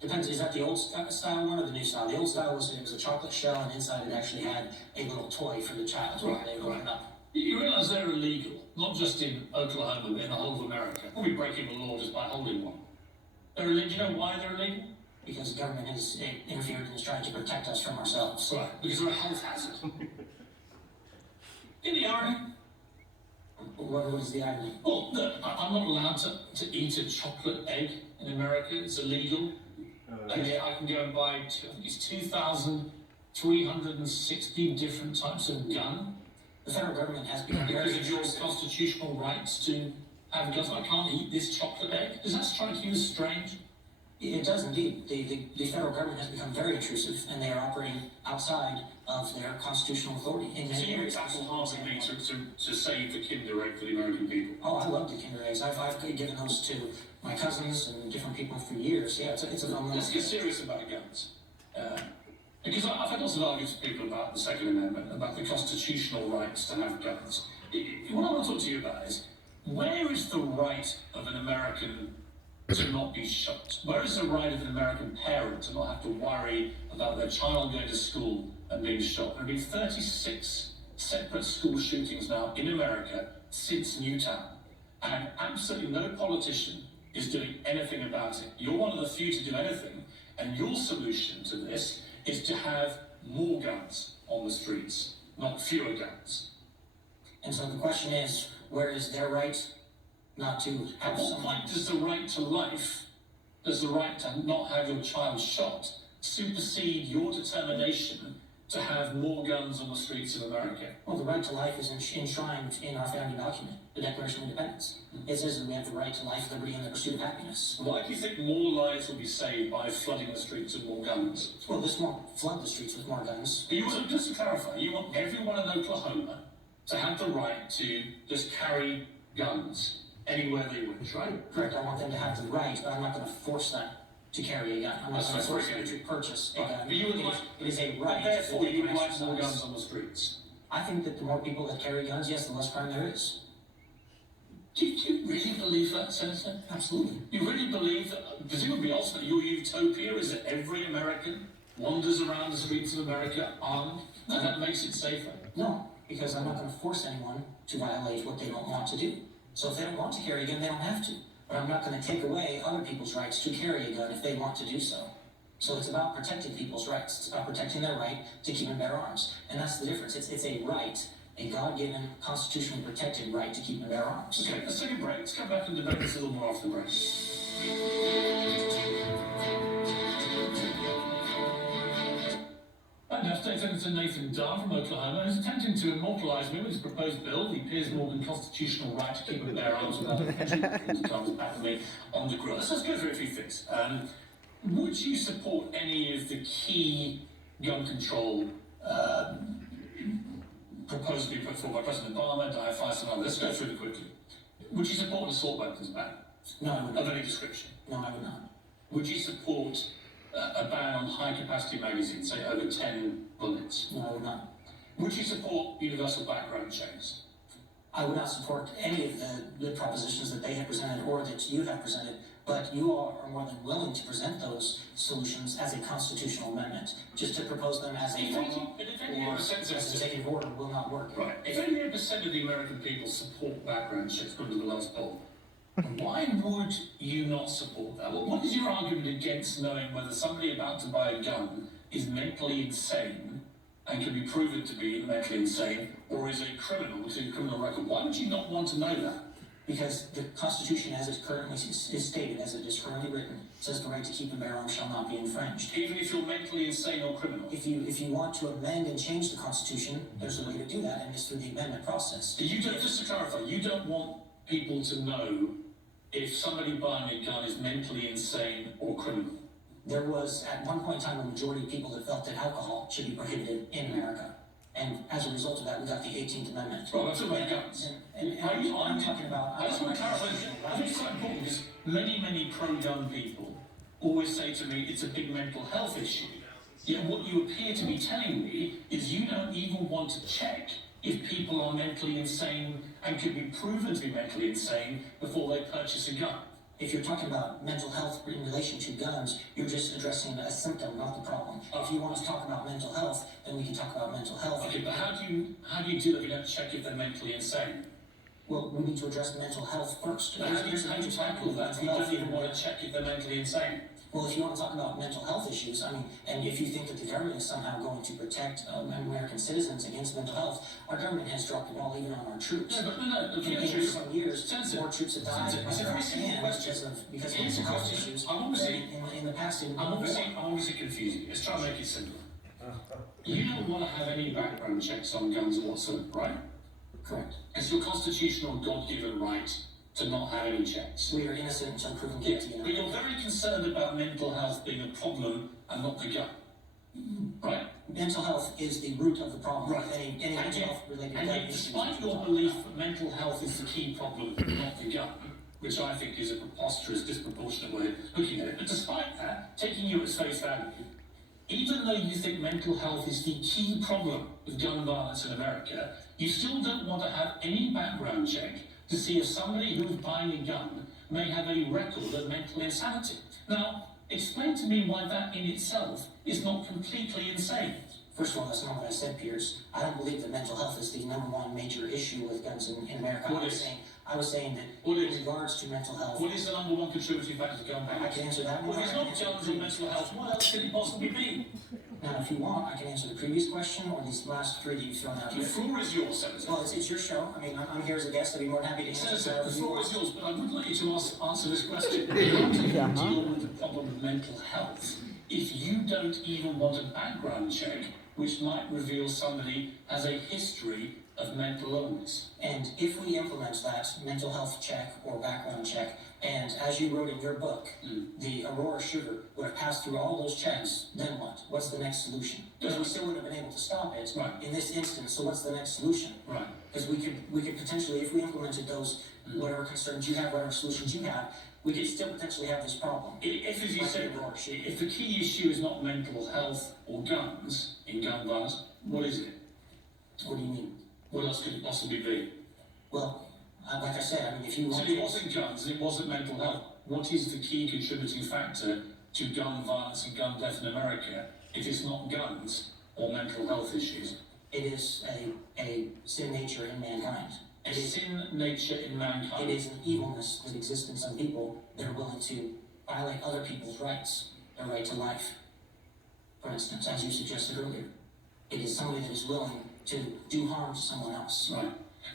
depends, is that the old style one or the new style? The old style was, it was a chocolate shell, and inside it actually had a little toy for the child when they opened up. You realise they're illegal, not just in Oklahoma, but in the whole of America. Probably breaking the law just by holding one. They're illegal. Do you know why they're illegal? Because the government has interfered and is trying to protect us from ourselves. Right, because they're a health hazard. In the irony? What is the irony? Well, look, I'm not allowed to eat a chocolate egg in America. It's illegal. And yet I can go and buy, I think it's 2,360 different types of gun. The federal government has become very Because of your intrusive. constitutional rights to have guns. I can't eat this chocolate egg. Does that strike you as strange? It does indeed. The federal government has become very intrusive, and they are operating outside of their constitutional authority in So many you areas. tackle harder me to save the kinder egg for the American people. Oh, I love the Kinder Eggs. I've given those to my cousins and different people for years. Yeah, it's a phenomenal. Let's get serious about guns. Because I've had lots of arguments with people about the Second Amendment, about the constitutional rights to have guns. What I want to talk to you about is, where is the right of an American to not be shot? Where is the right of an American parent to not have to worry about their child going to school and being shot? There have been 36 separate school shootings now in America since Newtown, and absolutely no politician is doing anything about it. You're one of the few to do anything, and your solution to this is to have more guns on the streets, not fewer guns. And so the question is, where is their right not to At have what someone? point does the right to life, does the right to not have your child shot, supersede your determination to have more guns on the streets of America? Well, the right to life is enshrined in our founding document, the Declaration of Independence. It says that we have the right to life, liberty, and the pursuit of happiness. Why do you think more lives will be saved by flooding the streets with more guns? Well, this won't flood the streets with more guns. You want, just to clarify, you want everyone in Oklahoma to have the right to just carry guns anywhere they wish, right? Correct, I want them to have the right, but I'm not going to force them to carry a gun. I'm not going to force them to purchase a gun. But you would like, It is a right. therefore, that they you would can like more exercise. guns on the streets. I think that the more people that carry guns, yes, the less crime there is. Do you really believe that, Senator? Absolutely. You really believe that, presumably ultimately your utopia is that every American wanders around the streets of America armed, and that makes it safer? No, because I'm not going to force anyone to violate what they don't want to do. So if they don't want to carry a gun, they don't have to. But I'm not going to take away other people's rights to carry a gun if they want to do so. So it's about protecting people's rights. It's about protecting their right to keep and bear arms. And that's the difference. It's a right, a God-given, constitutionally protected right to keep and bear arms. Okay, let's take a break. Let's come back and debate this a little more after the break. And now State Senator Nathan Dahm from Oklahoma is attempting to immortalise me with his proposed bill, the Piers Morgan constitutional right to keep and bear arms without offending comes back to me on the grill. Let's go through a few things. Would you support any of the key gun control proposals being put forward by President Obama, Dianne and others? Let's go through them quickly. Would you support an assault weapons ban No, I would of not. any description? No, I would not. Would you support a ban on high-capacity magazines, say over 10 bullets? No, I would not. Would you support universal background checks? I would not support any of the propositions that they have presented or that you have presented, but you all are more than willing to present those solutions as a constitutional amendment. Just to propose them as a law or as an executive order will not work. Right. If 88% of the American people support background checks, according to the last poll, why would you not support that? What is your argument against knowing whether somebody about to buy a gun is mentally insane and can be proven to be mentally insane, or is a criminal with a criminal record? Why would you not want to know that? Because the Constitution, as it currently is stated, as it is currently written, says the right to keep and bear arms shall not be infringed. Even if you're mentally insane or criminal? If you want to amend and change the Constitution, there's a way to do that, and it's through the amendment process. You don't, just to clarify, you don't want people to know if somebody buying a gun is mentally insane or criminal? There was, at one point in time, a majority of people that felt that alcohol should be prohibited in America. And as a result of that, we got the 18th Amendment. Well, that's about guns. And I'm talking about... I just want to clarify, I think it's quite important because many pro-gun people always say to me, it's a big mental health issue. Yet what you appear to be telling me is you don't even want to check if people are mentally insane and can be proven to be mentally insane before they purchase a gun. If you're talking about mental health in relation to guns, you're just addressing a symptom, not the problem. If you want to talk about mental health, then we can talk about mental health. Okay, but how do you do that if you don't check if they're mentally insane? Well, we need to address mental health first. How do you tackle that if you don't even want to check if they're mentally insane? Well, if you want to talk about mental health issues, I mean, and if you think that the government is somehow going to protect American citizens against mental health, our government has dropped the ball even on our troops. No, but no, In recent years, more troops have died It's a very simple question. because of mental health issues. I'm obviously, In the past, I'm obviously confusing you. Let's try and make it simpler. You don't want to have any background checks on guns whatsoever, right? Correct. It's your constitutional God-given right to not have any checks. We are innocent until proven Yes, guilty. but you're very concerned about mental health being a problem and not the gun. Right? Mental health is the root of the problem. Right. Any And mental yet- health related And gun yet, issues. despite your belief that mental health is the key problem, not the gun, which I think is a preposterous, disproportionate way of looking at it, but despite that, taking you at face value, even though you think mental health is the key problem with gun violence in America, you still don't want to have any background check to see if somebody who is buying a gun may have a record of mental insanity. Now, explain to me why that in itself is not completely insane. First of all, that's not what I said, Piers. I don't believe that mental health is the number one major issue with guns in America. What is? I was saying that What in is? regards to mental health. What is the number one contributing factor to gun I violence? can answer that. Well, if it's I can not answer guns the or mental health, what else could it possibly be? Now, if you want, I can answer the previous question or these last three that you've thrown out The here. floor is yours, Senator. Well, it's your show. I mean, I'm here as a guest. I'd be more than happy to answer. Senator, the floor is yours, but I would like you to answer this question. How do you deal with the problem of mental health if you don't even want a background check which might reveal somebody has a history of mental illness? And if we implement that mental health check or background check, and as you wrote in your book, the Aurora shooter would have passed through all those checks, then what? What's the next solution? Because we still wouldn't have been able to stop it in this instance, so what's the next solution? Right. Because we could potentially, if we implemented those, whatever concerns you have, whatever solutions you have, we could still potentially have this problem. If, as you Like said, the Aurora shooter. if the key issue is not mental health or guns in gun violence, what is it? What do you mean? What else could it possibly be? Well, like I said, I mean, if you So want it wasn't guns, it wasn't mental health. What is the key contributing factor to gun violence and gun death in America if it's not guns or mental health issues? it is a sin nature in mankind. A sin nature in mankind. It is an evilness that exists in some people that are willing to violate other people's rights, their right to life. For instance, as you suggested earlier, it is somebody that is willing to do harm to someone else. Right.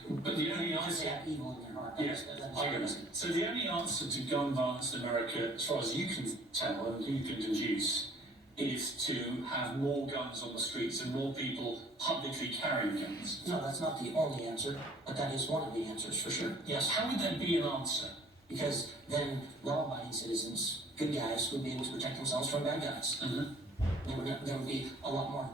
But the only Because they answer... have evil in their heart. Yes, I get it. So the only answer to gun violence in America, as far as you can tell and you can deduce, is to have more guns on the streets and more people publicly carrying guns. No, that's not the only answer, but that is one of the answers for sure. Yes. How would that be an answer? Because then law-abiding citizens, good guys, would be able to protect themselves from bad guys. Mm-hmm. There would be a lot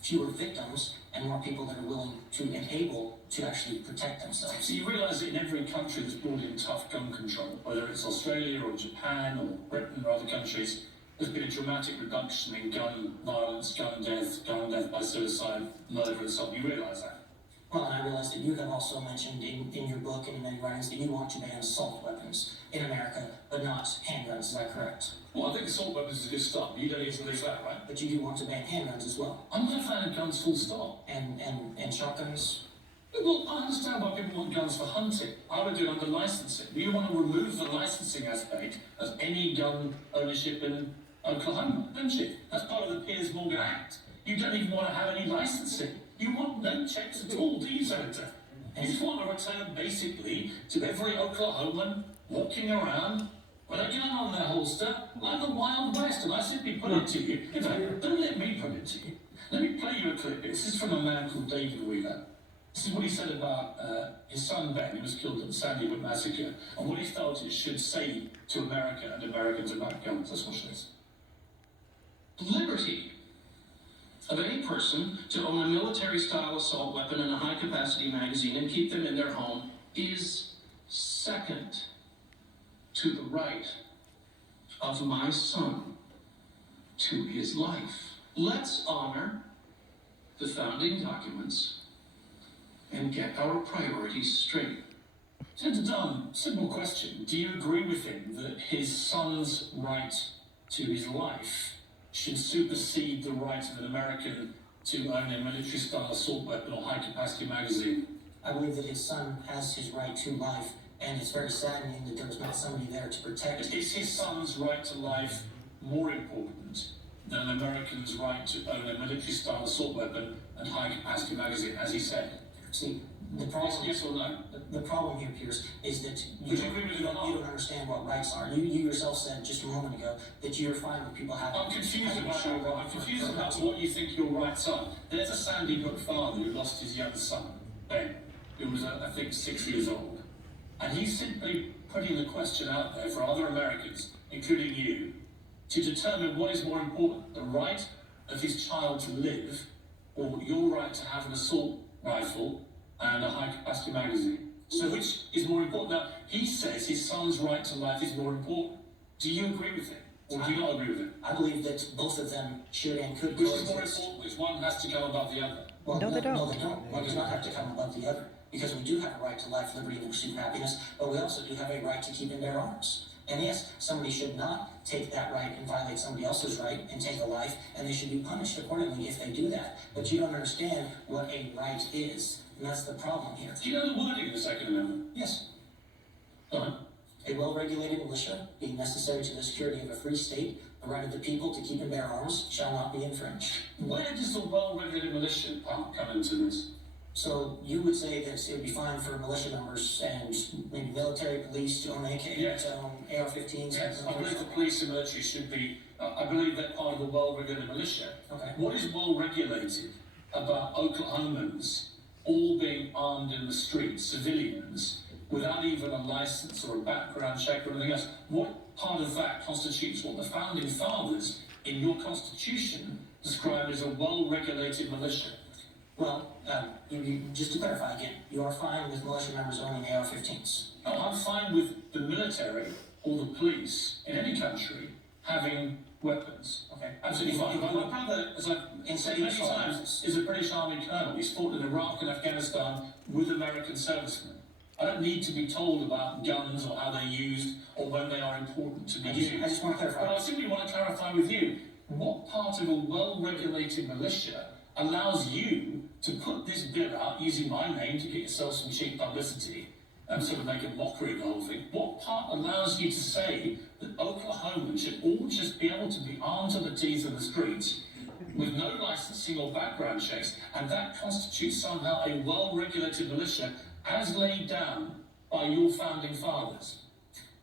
fewer victims and more people that are willing to and able to actually protect themselves. So you realise that in every country that's brought in tough gun control, whether it's Australia or Japan or Britain or other countries, there's been a dramatic reduction in gun violence, gun death by suicide, murder and so on. You realise that? Well, and I realize that you have also mentioned in your book and in many writings that you want to ban assault weapons in America, but not handguns. Is that correct? Well, I think assault weapons is a good start. You don't even believe that, right? But you do want to ban handguns as well. I'm not a fan of guns full stop. And shotguns. Well, I understand why people want guns for hunting. I would do it under licensing. We want to remove the licensing aspect of any gun ownership in Oklahoma, don't you? That's part of the Piers-Morgan Act. You don't even want to have any licensing. You want no checks at all, do you, Senator? You just want to return, basically, to every Oklahoman walking around with a gun on their holster, like the Wild West, and I simply put it to you. In fact, don't let me put it to you. Let me play you a clip. This is from a man called David Wheeler. This is what he said about his son Ben, who was killed at the Sandy Hook massacre, and what he felt it should say to America and Americans about guns. Let's watch this. Liberty of any person to own a military-style assault weapon and a high-capacity magazine and keep them in their home is second to the right of my son to his life. Let's honor the founding documents and get our priorities straight. Senator Dahm, simple question. Do you agree with him that his son's right to his life should supersede the right of an American to own a military-style assault weapon or high-capacity magazine? I believe that his son has his right to life, and it's very saddening that there was not somebody there to protect him. Is his son's right to life more important than an American's right to own a military-style assault weapon and high-capacity magazine, as he said? See, the problem, Yes or no? the problem here, Piers, is that Would you agree with it or not? you don't understand what rights are. You yourself said just a moment ago that you're fine with people having... I'm confused about what you think your rights are. There's a Sandy Hook father who lost his young son, Ben, who was, I think, 6 years old. And he's simply putting the question out there for other Americans, including you, to determine what is more important, the right of his child to live, or your right to have an assault rifle and a high-capacity magazine. So which is more important? Now, he says his son's right to life is more important. Do you agree with him? Or do you not agree with him? I believe that both of them should and could Which is coexist. more important? Which one has to come above the other? Well, No, they don't. No, they don't. One does not have to come above the other. Because we do have a right to life, liberty, and the pursuit of happiness, but we also do have a right to keep and bear arms. And yes, somebody should not take that right and violate somebody else's right and take a life, and they should be punished accordingly if they do that. But you don't understand what a right is, and that's the problem here. Do you know the wording of the Second Amendment? Yes, Uh-huh. a well-regulated militia, being necessary to the security of a free state, the right of the people to keep and bear arms shall not be infringed. Where does the well-regulated militia part come into this? So you would say that it would be fine for militia members and maybe military police to own AKs, Yes. to own AR-15s? Yes, I believe the police and military should be, I believe they're part of the well-regulated militia. Okay. What is well-regulated about Oklahomans all being armed in the streets, civilians, without even a license or a background check or anything else? What part of that constitutes what the founding fathers in your constitution described as a well-regulated militia? Well, just to clarify again, you are fine with militia members owning AR-15s? No, I'm fine with the military or the police in any country having weapons. Okay. Absolutely fine. My brother, as I've said many times, is a British Army colonel. He's fought in Iraq and Afghanistan with American servicemen. I don't need to be told about guns or how they're used or when they are important to be used. I just want to But clarify. I simply want to clarify with you, what part of a well-regulated militia allows you to put this bill out using my name to get yourself some cheap publicity and sort of make a mockery of the whole thing? What part allows you to say that Oklahomans should all just be able to be armed to the teeth in the streets with no licensing or background checks, and that constitutes somehow a well-regulated militia as laid down by your founding fathers?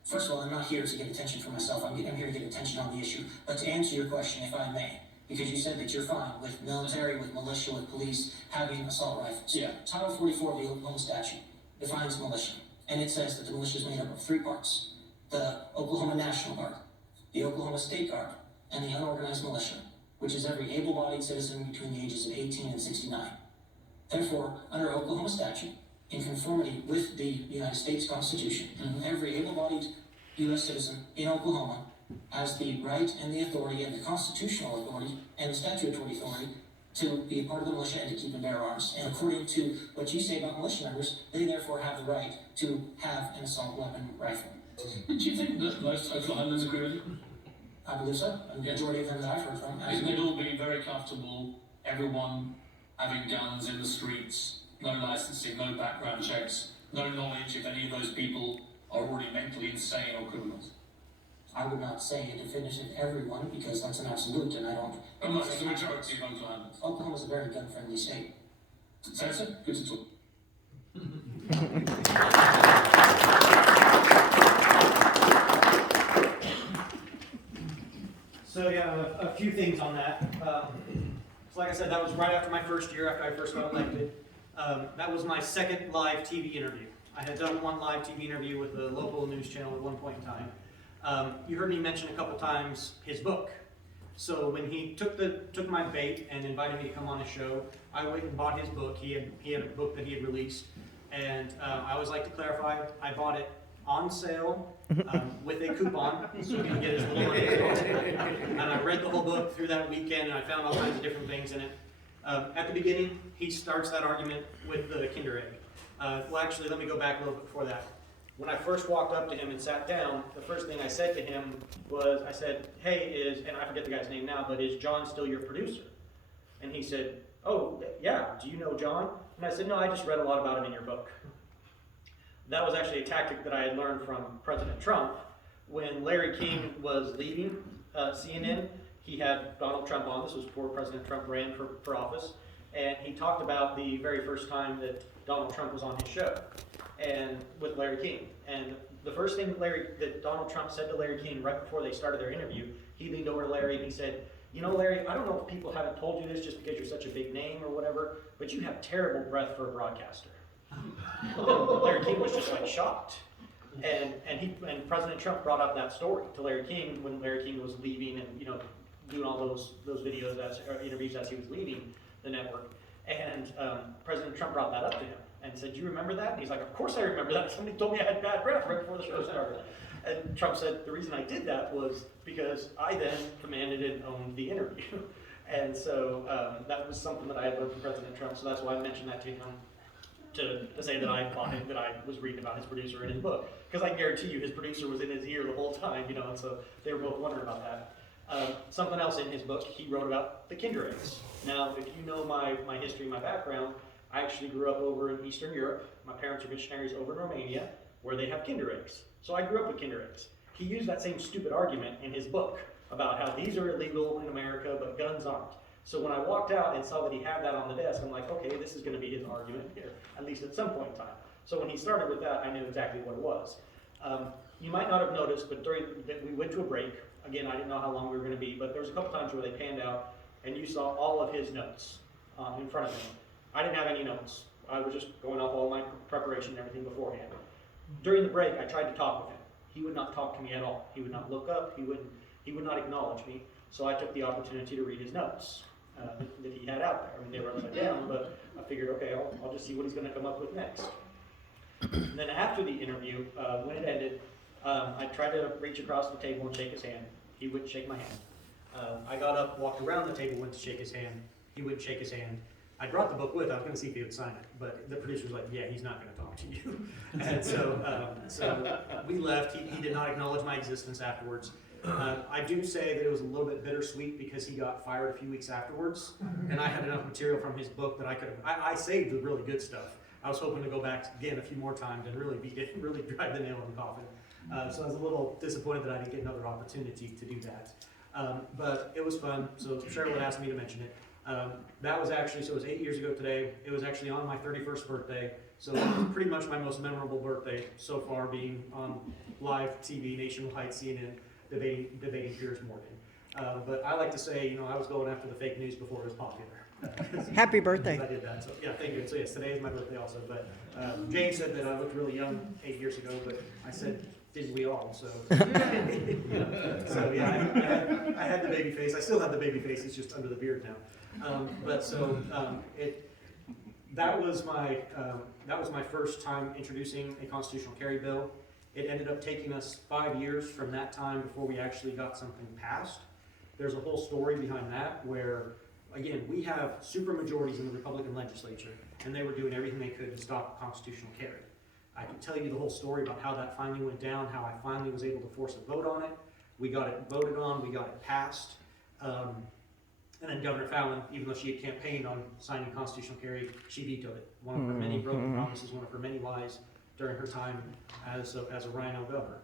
First of all, I'm not here to get attention for myself. I'm here to get attention on the issue. But to answer your question, if I may, because you said that you're fine with military, with militia, with police having assault rifles. Yeah. Title 44 of the Oklahoma statute defines militia, and it says that the militia is made up of three parts: the Oklahoma National Guard, the Oklahoma State Guard, and the unorganized militia, which is every able-bodied citizen between the ages of 18 and 69. Therefore, under Oklahoma statute, in conformity with the United States Constitution, every able-bodied U.S. citizen in Oklahoma has the right and the authority and the constitutional authority and the statutory authority to be a part of the militia and to keep and bear arms. And according to what you say about militia members, they therefore have the right to have an assault weapon rifle. Do you think that most Oklahomans agree with you? I believe so. A majority of them that I've heard from. Isn't it all being very comfortable, everyone having guns in the streets, no licensing, no background checks, no knowledge if any of those people are already mentally insane or criminals? I would not say a definitive everyone because that's an absolute, and I don't. But most of the majority of Oklahomans. Oklahoma's a very gun-friendly state. Senator, good to talk. So yeah, a few things on that. So like I said, that was right after my first year, after I first got elected. That was my second live TV interview. I had done one live TV interview with a local news channel at one point in time. You heard me mention a couple times his book. So when he took my bait and invited me to come on his show, I went and bought his book. He had a book that he had released, and I always like to clarify, I bought it on sale with a coupon, so he could get his little money. And I read the whole book through that weekend, and I found all kinds of different things in it. At the beginning, he starts that argument with the Kinder Egg. Well, actually, let me go back a little bit before that. When I first walked up to him and sat down, the first thing I said to him was, I said, hey, and I forget the guy's name now, but is John still your producer? And he said, oh, yeah, do you know John? And I said, no, I just read a lot about him in your book. That was actually a tactic that I had learned from President Trump. When Larry King was leaving CNN, he had Donald Trump on. This was before President Trump ran for office. And he talked about the very first time that Donald Trump was on his show, and with Larry King. And the first thing that Donald Trump said to Larry King right before they started their interview, he leaned over to Larry and he said, you know, Larry, I don't know if people haven't told you this just because you're such a big name or whatever, but you have terrible breath for a broadcaster. Larry King was just like shocked. And President Trump brought up that story to Larry King when Larry King was leaving and, you know, doing all those videos or interviews as he was leaving the network. And President Trump brought that up to him and said, "Do you remember that?" And he's like, "Of course I remember that. Somebody told me I had bad breath right before the show started." And Trump said, "The reason I did that was because I then commanded and owned the interview." And so that was something that I had learned from President Trump. So that's why I mentioned that to him, to say that I thought that I was reading about his producer in his book. Because I guarantee you his producer was in his ear the whole time, you know, and so they were both wondering about that. Something else in his book, he wrote about the Kinder eggs. Now, if you know my history, my background, I actually grew up over in Eastern Europe. My parents are missionaries over in Romania, where they have Kinder eggs. So I grew up with Kinder eggs. He used that same stupid argument in his book about how these are illegal in America, but guns aren't. So when I walked out and saw that he had that on the desk, I'm like, okay, this is going to be his argument here, at least at some point in time. So when he started with that, I knew exactly what it was. You might not have noticed, but during that we went to a break. Again, I didn't know how long we were going to be, but there was a couple times where they panned out, and you saw all of his notes in front of me. I didn't have any notes. I was just going off all my preparation and everything beforehand. During the break, I tried to talk with him. He would not talk to me at all. He would not look up. He would not acknowledge me. So I took the opportunity to read his notes that he had out there. I mean, they were upside down, but I figured, okay, I'll just see what he's going to come up with next. And then after the interview, when it ended, I tried to reach across the table and shake his hand. He wouldn't shake my hand. I got up, walked around the table, went to shake his hand. He wouldn't shake his hand. I brought the book with. I was going to see if he would sign it, but the producer was like, "Yeah, he's not going to talk to you." And so we left. He did not acknowledge my existence afterwards. I do say that it was a little bit bittersweet because he got fired a few weeks afterwards, and I had enough material from his book that I could have. I saved the really good stuff. I was hoping to go back again a few more times and really really drive the nail in the coffin. So I was a little disappointed that I didn't get another opportunity to do that. But it was fun. So Sherwood asked me to mention it. That was actually, so it was 8 years ago today. It was actually on my 31st birthday. So it was pretty much my most memorable birthday so far, being on live TV, nationwide CNN, debating Piers Morgan. But I like to say, you know, I was going after the fake news before it was popular. Happy birthday. I did that. So yeah, thank you. So yes, today is my birthday also. But Jane said that I looked really young 8 years ago, but I said, didn't we all? So, so yeah, I had the baby face. I still have the baby face. It's just under the beard now. That was my first time introducing a constitutional carry bill. It ended up taking us 5 years from that time before we actually got something passed. There's a whole story behind that where, again, we have super majorities in the Republican legislature, and they were doing everything they could to stop constitutional carry. I can tell you the whole story about how that finally went down, how I finally was able to force a vote on it. We got it voted on, we got it passed. And then Governor Fallon, even though she had campaigned on signing constitutional carry, she vetoed it. One of her many broken promises, one of her many lies during her time as a Rhino governor.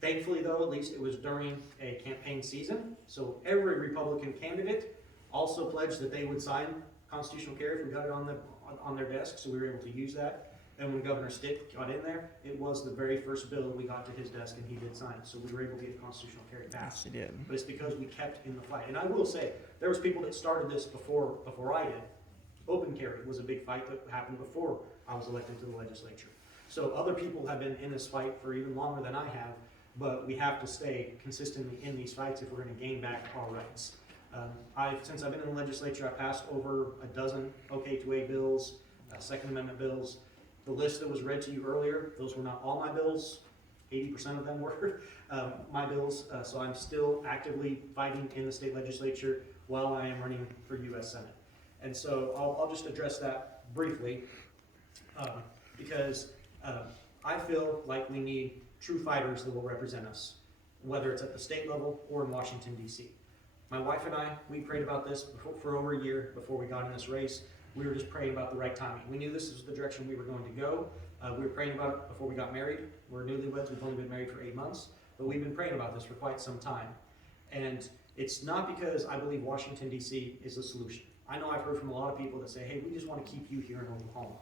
Thankfully, though, at least it was during a campaign season, so every Republican candidate also pledged that they would sign constitutional carry if we got it on their desk, so we were able to use that. And when Governor Stitt got in there, it was the very first bill we got to his desk, and he did sign it. So we were able to get constitutional carry passed. Yes, he did. But it's because we kept in the fight. And I will say, there was people that started this before I did. Open carry was a big fight that happened before I was elected to the legislature. So other people have been in this fight for even longer than I have, but we have to stay consistently in these fights if we're going to gain back our rights. Since I've been in the legislature, I passed over a dozen OK2A bills, Second Amendment bills. The list that was read to you earlier, those were not all my bills. 80% of them were my bills. So I'm still actively fighting in the state legislature while I am running for U.S. Senate. And so I'll just address that briefly because I feel like we need true fighters that will represent us, whether it's at the state level or in Washington, D.C. My wife and I, we prayed about this for over a year before we got in this race. We were just praying about the right timing. We knew this was the direction we were going to go. We were praying about it before we got married. We're newlyweds. We've only been married for 8 months, but we've been praying about this for quite some time. And it's not because I believe Washington, D.C. is the solution. I know I've heard from a lot of people that say, hey, we just want to keep you here in Oklahoma.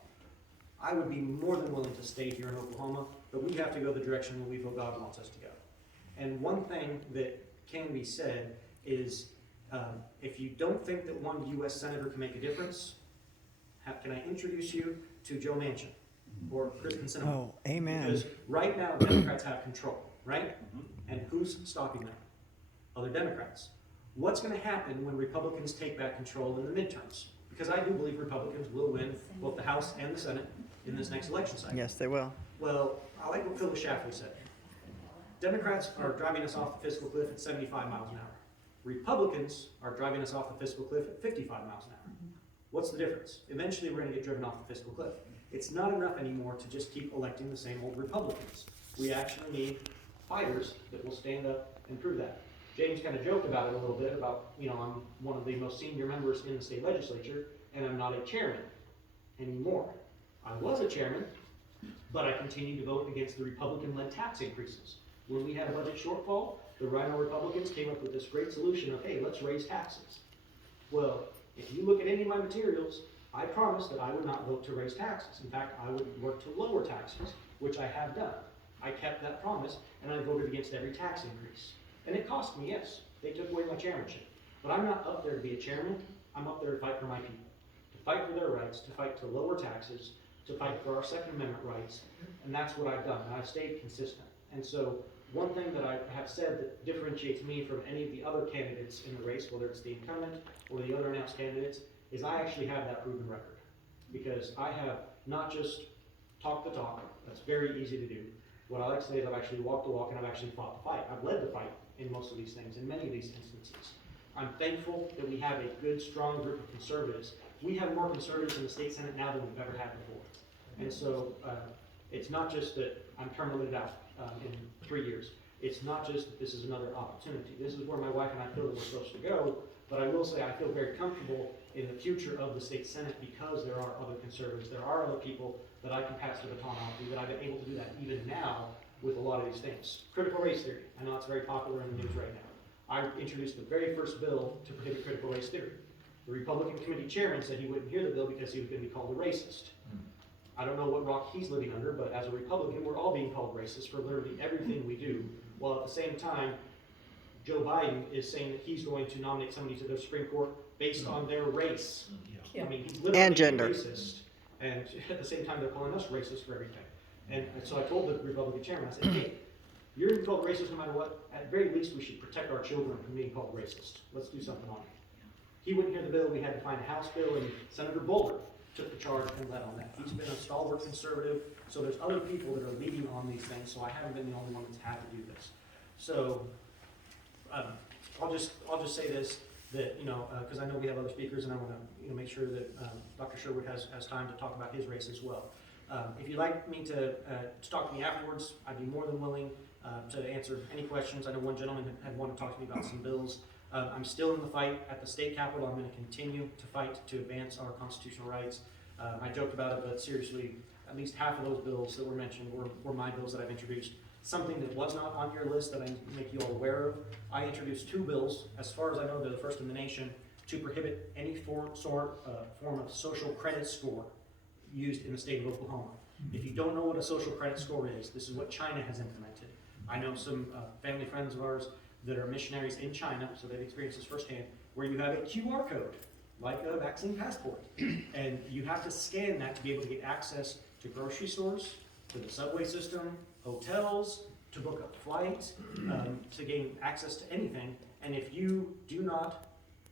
I would be more than willing to stay here in Oklahoma, but we have to go the direction that we feel God wants us to go. And one thing that can be said is if you don't think that one U.S. Senator can make a difference, can I introduce you to Joe Manchin? or Kristen Sinema. Oh, amen. Because right now, Democrats have control, right? And who's stopping them? Other Democrats. What's gonna happen when Republicans take back control in the midterms? Because I do believe Republicans will win both the House and the Senate in this next election cycle. Yes, they will. Well, I like what Phyllis Schlafly said. Democrats are driving us off the fiscal cliff at 75 miles an hour. Republicans are driving us off the fiscal cliff at 55 miles an hour. What's the difference? Eventually, we're gonna get driven off the fiscal cliff. It's not enough anymore to just keep electing the same old Republicans. We actually need fighters that will stand up and prove that. James kind of joked about it a little bit about, I'm one of the most senior members in the state legislature, and I'm not a chairman anymore. I was a chairman, but I continued to vote against the Republican-led tax increases. When we had a budget shortfall, the Rhino Republicans came up with this great solution of, hey, let's raise taxes. Well, if you look at any of my materials, I promised that I would not vote to raise taxes. In fact, I would work to lower taxes, which I have done. I kept that promise, and I voted against every tax increase. And it cost me, yes. They took away my chairmanship. But I'm not up there to be a chairman. I'm up there to fight for my people, to fight for their rights, to fight to lower taxes, to fight for our Second Amendment rights. And that's what I've done, and I've stayed consistent. And so one thing that I have said that differentiates me from any of the other candidates in the race, whether it's the incumbent or the other announced candidates, is I actually have that proven record. Because I have not just talked the talk, that's very easy to do. What I like to say is I've actually walked the walk and I've actually fought the fight. I've led the fight in most of these things, in many of these instances. I'm thankful that we have a good, strong group of conservatives. We have more conservatives in the state Senate now than we've ever had before. And so it's not just that I'm term limited out in 3 years. It's not just that this is another opportunity. This is where my wife and I feel that we're supposed to go. But I will say I feel very comfortable in the future of the state Senate because there are other conservatives. There are other people that I can pass the baton off to, that I've been able to do that even now with a lot of these things. Critical race theory. I know it's very popular in the news right now. I introduced the very first bill to prohibit critical race theory. The Republican committee chairman said he wouldn't hear the bill because he was going to be called a racist. I don't know what rock he's living under, but as a Republican, we're all being called racist for literally everything we do, while at the same time, Joe Biden is saying that he's going to nominate somebody to the Supreme Court based on their race. I mean, he's literally And gender. racist, and at the same time, they're calling us racist for everything. And so I told the Republican chairman, I said, hey, you're going to be called racist no matter what. At the very least, we should protect our children from being called racist. Let's do something on it. He wouldn't hear the bill. We had to find a House bill, and Senator Boulder took the charge and led on that. He's been a stalwart conservative, so there's other people that are leading on these things, so I haven't been the only one that's had to do this. So I'll just say this, that, because I know we have other speakers, and I want to make sure that Dr. Sherwood has time to talk about his race as well. If you'd like me to talk to me afterwards, I'd be more than willing to answer any questions. I know one gentleman had wanted to talk to me about some bills. I'm still in the fight at the state capitol. I'm going to continue to fight to advance our constitutional rights. I joked about it, but seriously, at least half of those bills that were mentioned were my bills that I've introduced. Something that was not on your list that I make you all aware of, I introduced 2 bills, as far as I know, they're the first in the nation, to prohibit any form of social credit score used in the state of Oklahoma. If you don't know what a social credit score is, this is what China has implemented. I know some family friends of ours that are missionaries in China, so they've experienced this firsthand, where you have a QR code, like a vaccine passport, and you have to scan that to be able to get access to grocery stores, to the subway system, hotels, to book a flight, to gain access to anything. And if you do not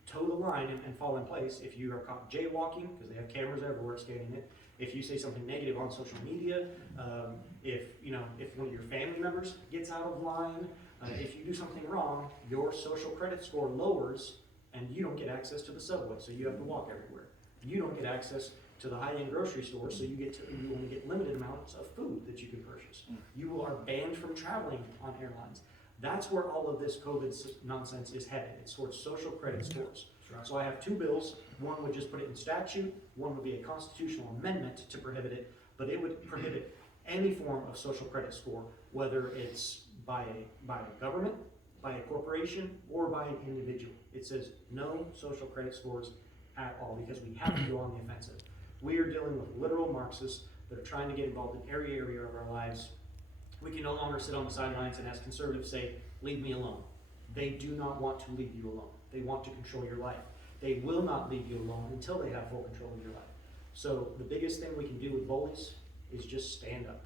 toe the line and fall in place, if you are caught jaywalking, because they have cameras everywhere scanning it, if you say something negative on social media, if one of your family members gets out of line, if you do something wrong, your social credit score lowers and you don't get access to the subway, so you have to walk everywhere. You don't get access to the high-end grocery store, so you only get limited amounts of food that you can purchase. You are banned from traveling on airlines. That's where all of this COVID nonsense is headed. It's towards social credit scores. So I have 2 bills. One would just put it in statute. One would be a constitutional amendment to prohibit it, but it would prohibit any form of social credit score, whether it's by a government, by a corporation, or by an individual. It says no social credit scores at all, because we have to go on the offensive. We are dealing with literal Marxists that are trying to get involved in every area of our lives. We can no longer sit on the sidelines and, as conservatives, say, leave me alone. They do not want to leave you alone. They want to control your life. They will not leave you alone until they have full control of your life. So the biggest thing we can do with bullies is just stand up.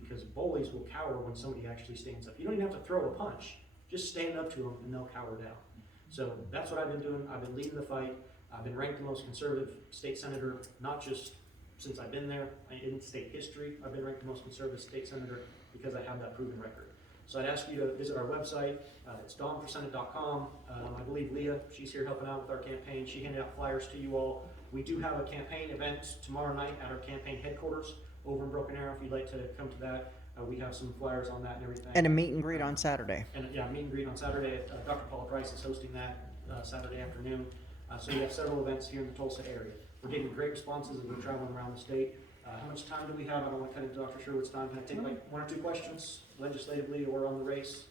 Because bullies will cower when somebody actually stands up. You don't even have to throw a punch. Just stand up to them and they'll cower down. So that's what I've been doing. I've been leading the fight. I've been ranked the most conservative state senator, not just since I've been there. In state history, I've been ranked the most conservative state senator because I have that proven record. So I'd ask you to visit our website. It's dawnforsenate.com. I believe Leah, she's here helping out with our campaign. She handed out flyers to you all. We do have a campaign event tomorrow night at our campaign headquarters over in Broken Arrow. If you'd like to come to that, we have some flyers on that and everything. And a meet and greet on Saturday. And yeah, meet and greet on Saturday. Dr. Paula Price is hosting that Saturday afternoon. So we have several events here in the Tulsa area. We're getting great responses as we're traveling around the state. How much time do we have? I don't want to cut into Dr. Sherwood's time. Can I take like 1 or 2 questions legislatively or on the race?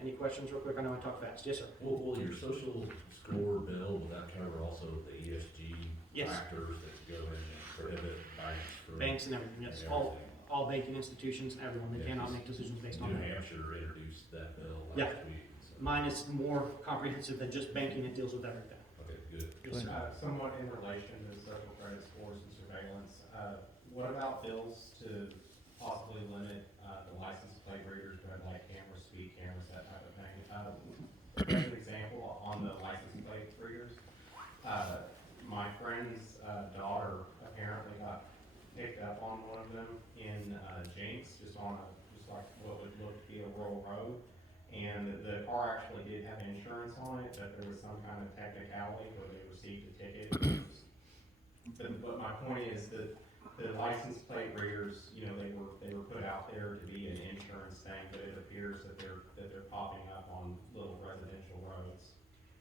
Any questions real quick? I know I talk fast. Yes, sir. Will your social score bill, will that cover also the ESG factors that go in and prohibit banks from? Banks and everything, yes. All banking institutions, everyone. They cannot make decisions based on New that. Hampshire introduced that bill Yeah. last week. So. Mine is more comprehensive than just banking. It deals with everything. Okay, good. Yes, sir. Somewhat in relation to social credit scores and surveillance, what about bills to possibly limit the license plate readers, red light cameras, speed cameras, that type of thing? As an example, on the license plate readers, my friend's daughter apparently got picked up on one of them in Jinx, just like what would look to be a rural road. And the car actually did have insurance on it, but there was some kind of technicality where they received a ticket. But my point is that the license plate readers, you know, they were put out there to be an insurance thing, but it appears that they're popping up on little residential roads.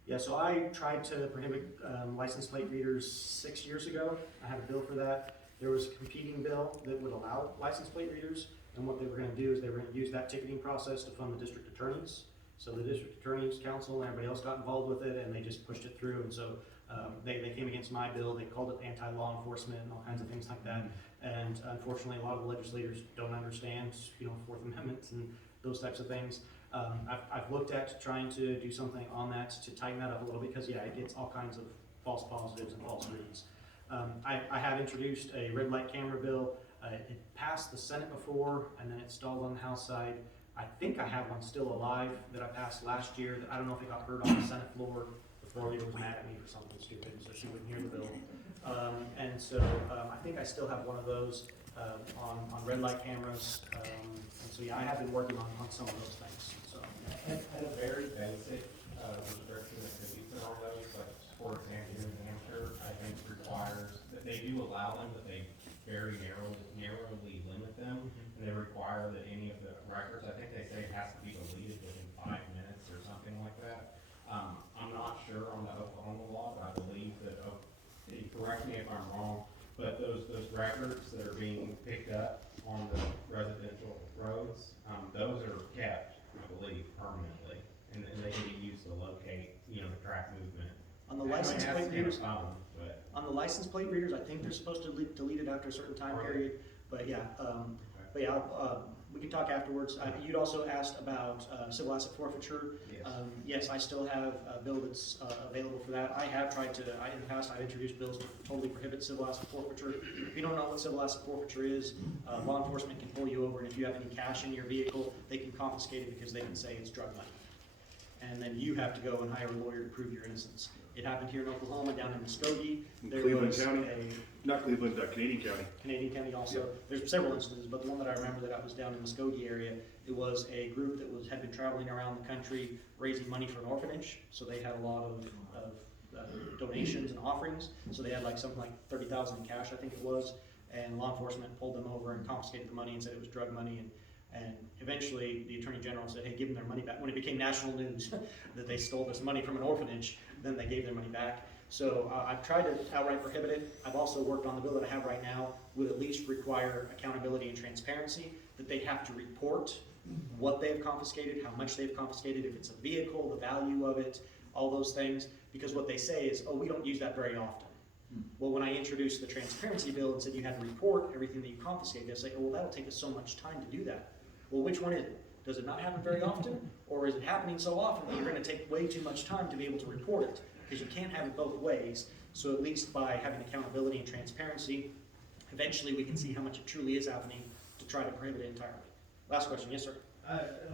Yeah, so I tried to prohibit license plate readers 6 years ago. I had a bill for that. There was a competing bill that would allow license plate readers, and what they were going to do is they were going to use that ticketing process to fund the district attorneys. So the district attorneys council and everybody else got involved with it, and they just pushed it through. And so they came against my bill. They called it anti-law enforcement and all kinds of things like that. And unfortunately, a lot of the legislators don't understand, you know, Fourth Amendment and those types of things. I've looked at trying to do something on that to tighten that up a little, because yeah, it gets all kinds of false positives and false reads. I have introduced a red light camera bill. It passed the Senate before, and then it stalled on the House side. I think I have one still alive that I passed last year. That I don't know if it got heard on the Senate floor. The floor leader was mad at me for something stupid, so she wouldn't hear the bill. And so I think I still have one of those on red light cameras. And so yeah, I have been working on some of those things. So At a very basic restriction that could be put on those, like for example, in New Hampshire, I think requires that they do allow them, but they very narrowly limit them, and they require that any of the records, I think they say it has to be deleted within 5 minutes or something like that. I'm not sure on the Oklahoma law, but I believe that, correct me if I'm wrong, but those records that are being picked up on the residential roads, those are kept, I believe, permanently, and they can be used to locate, you know, the track movement. on the license plate readers, But on the license plate readers, I think they're supposed to delete it after a certain time period. But yeah, we can talk afterwards. You'd also asked about civil asset forfeiture. yes. Yes, I still have a bill that's available for that. I have tried to, in the past, I've introduced bills to totally prohibit civil asset forfeiture. If you don't know what civil asset forfeiture is, law enforcement can pull you over, and if you have any cash in your vehicle, they can confiscate it because they can say it's drug money. And then you have to go and hire a lawyer to prove your innocence. It happened here in Oklahoma, down in Muskogee. There Cleveland was County? a Not Cleveland, Canadian County. Canadian County also. There's several instances, but the one that I remember that I was down in the Muskogee area, it was a group that had been traveling around the country raising money for an orphanage. So they had a lot of donations and offerings. So they had like something like $30,000 in cash, I think it was. And law enforcement pulled them over and confiscated the money and said it was drug money. And eventually the Attorney General said, hey, give them their money back. When it became national news that they stole this money from an orphanage, then they gave their money back. So I've tried to outright prohibit it. I've also worked on the bill that I have right now would at least require accountability and transparency, that they have to report what they've confiscated, how much they've confiscated, if it's a vehicle, the value of it, all those things. Because what they say is, oh, we don't use that very often. Well, when I introduced the transparency bill and said you had to report everything that you confiscated, they say, oh, well, that'll take us so much time to do that. Well, which one is it? Does it not happen very often? Or is it happening so often that you're going to take way too much time to be able to report it? Because you can't have it both ways. So at least by having accountability and transparency, eventually we can see how much it truly is happening to try to prohibit it entirely. Last question, yes, sir?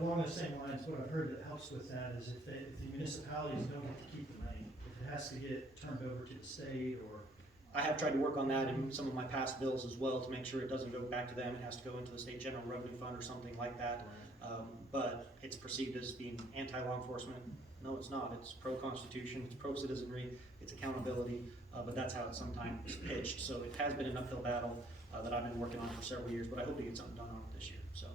Along the same lines, what I've heard that helps with that is if the municipalities don't get to keep the money, if it has to get turned over to the state or. I have tried to work on that in some of my past bills as well to make sure it doesn't go back to them. It has to go into the state general revenue fund or something like that. But it's perceived as being anti-law enforcement. No, it's not. It's pro-constitution, it's pro-citizenry, it's accountability, but that's how it's sometimes pitched. So it has been an uphill battle that I've been working on for several years, but I hope to get something done on it this year. So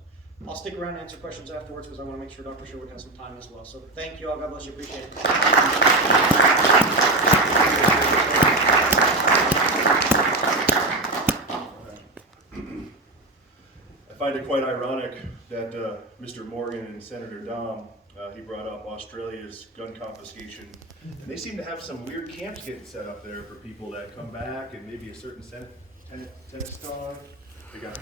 I'll stick around and answer questions afterwards because I want to make sure Dr. Sherwood has some time as well. So thank you all. God bless you. Appreciate it. I find it quite ironic that Mr. Morgan and Senator Dahm, he brought up Australia's gun confiscation. And they seem to have some weird camps getting set up there for people that come back and maybe a certain tennis star. They got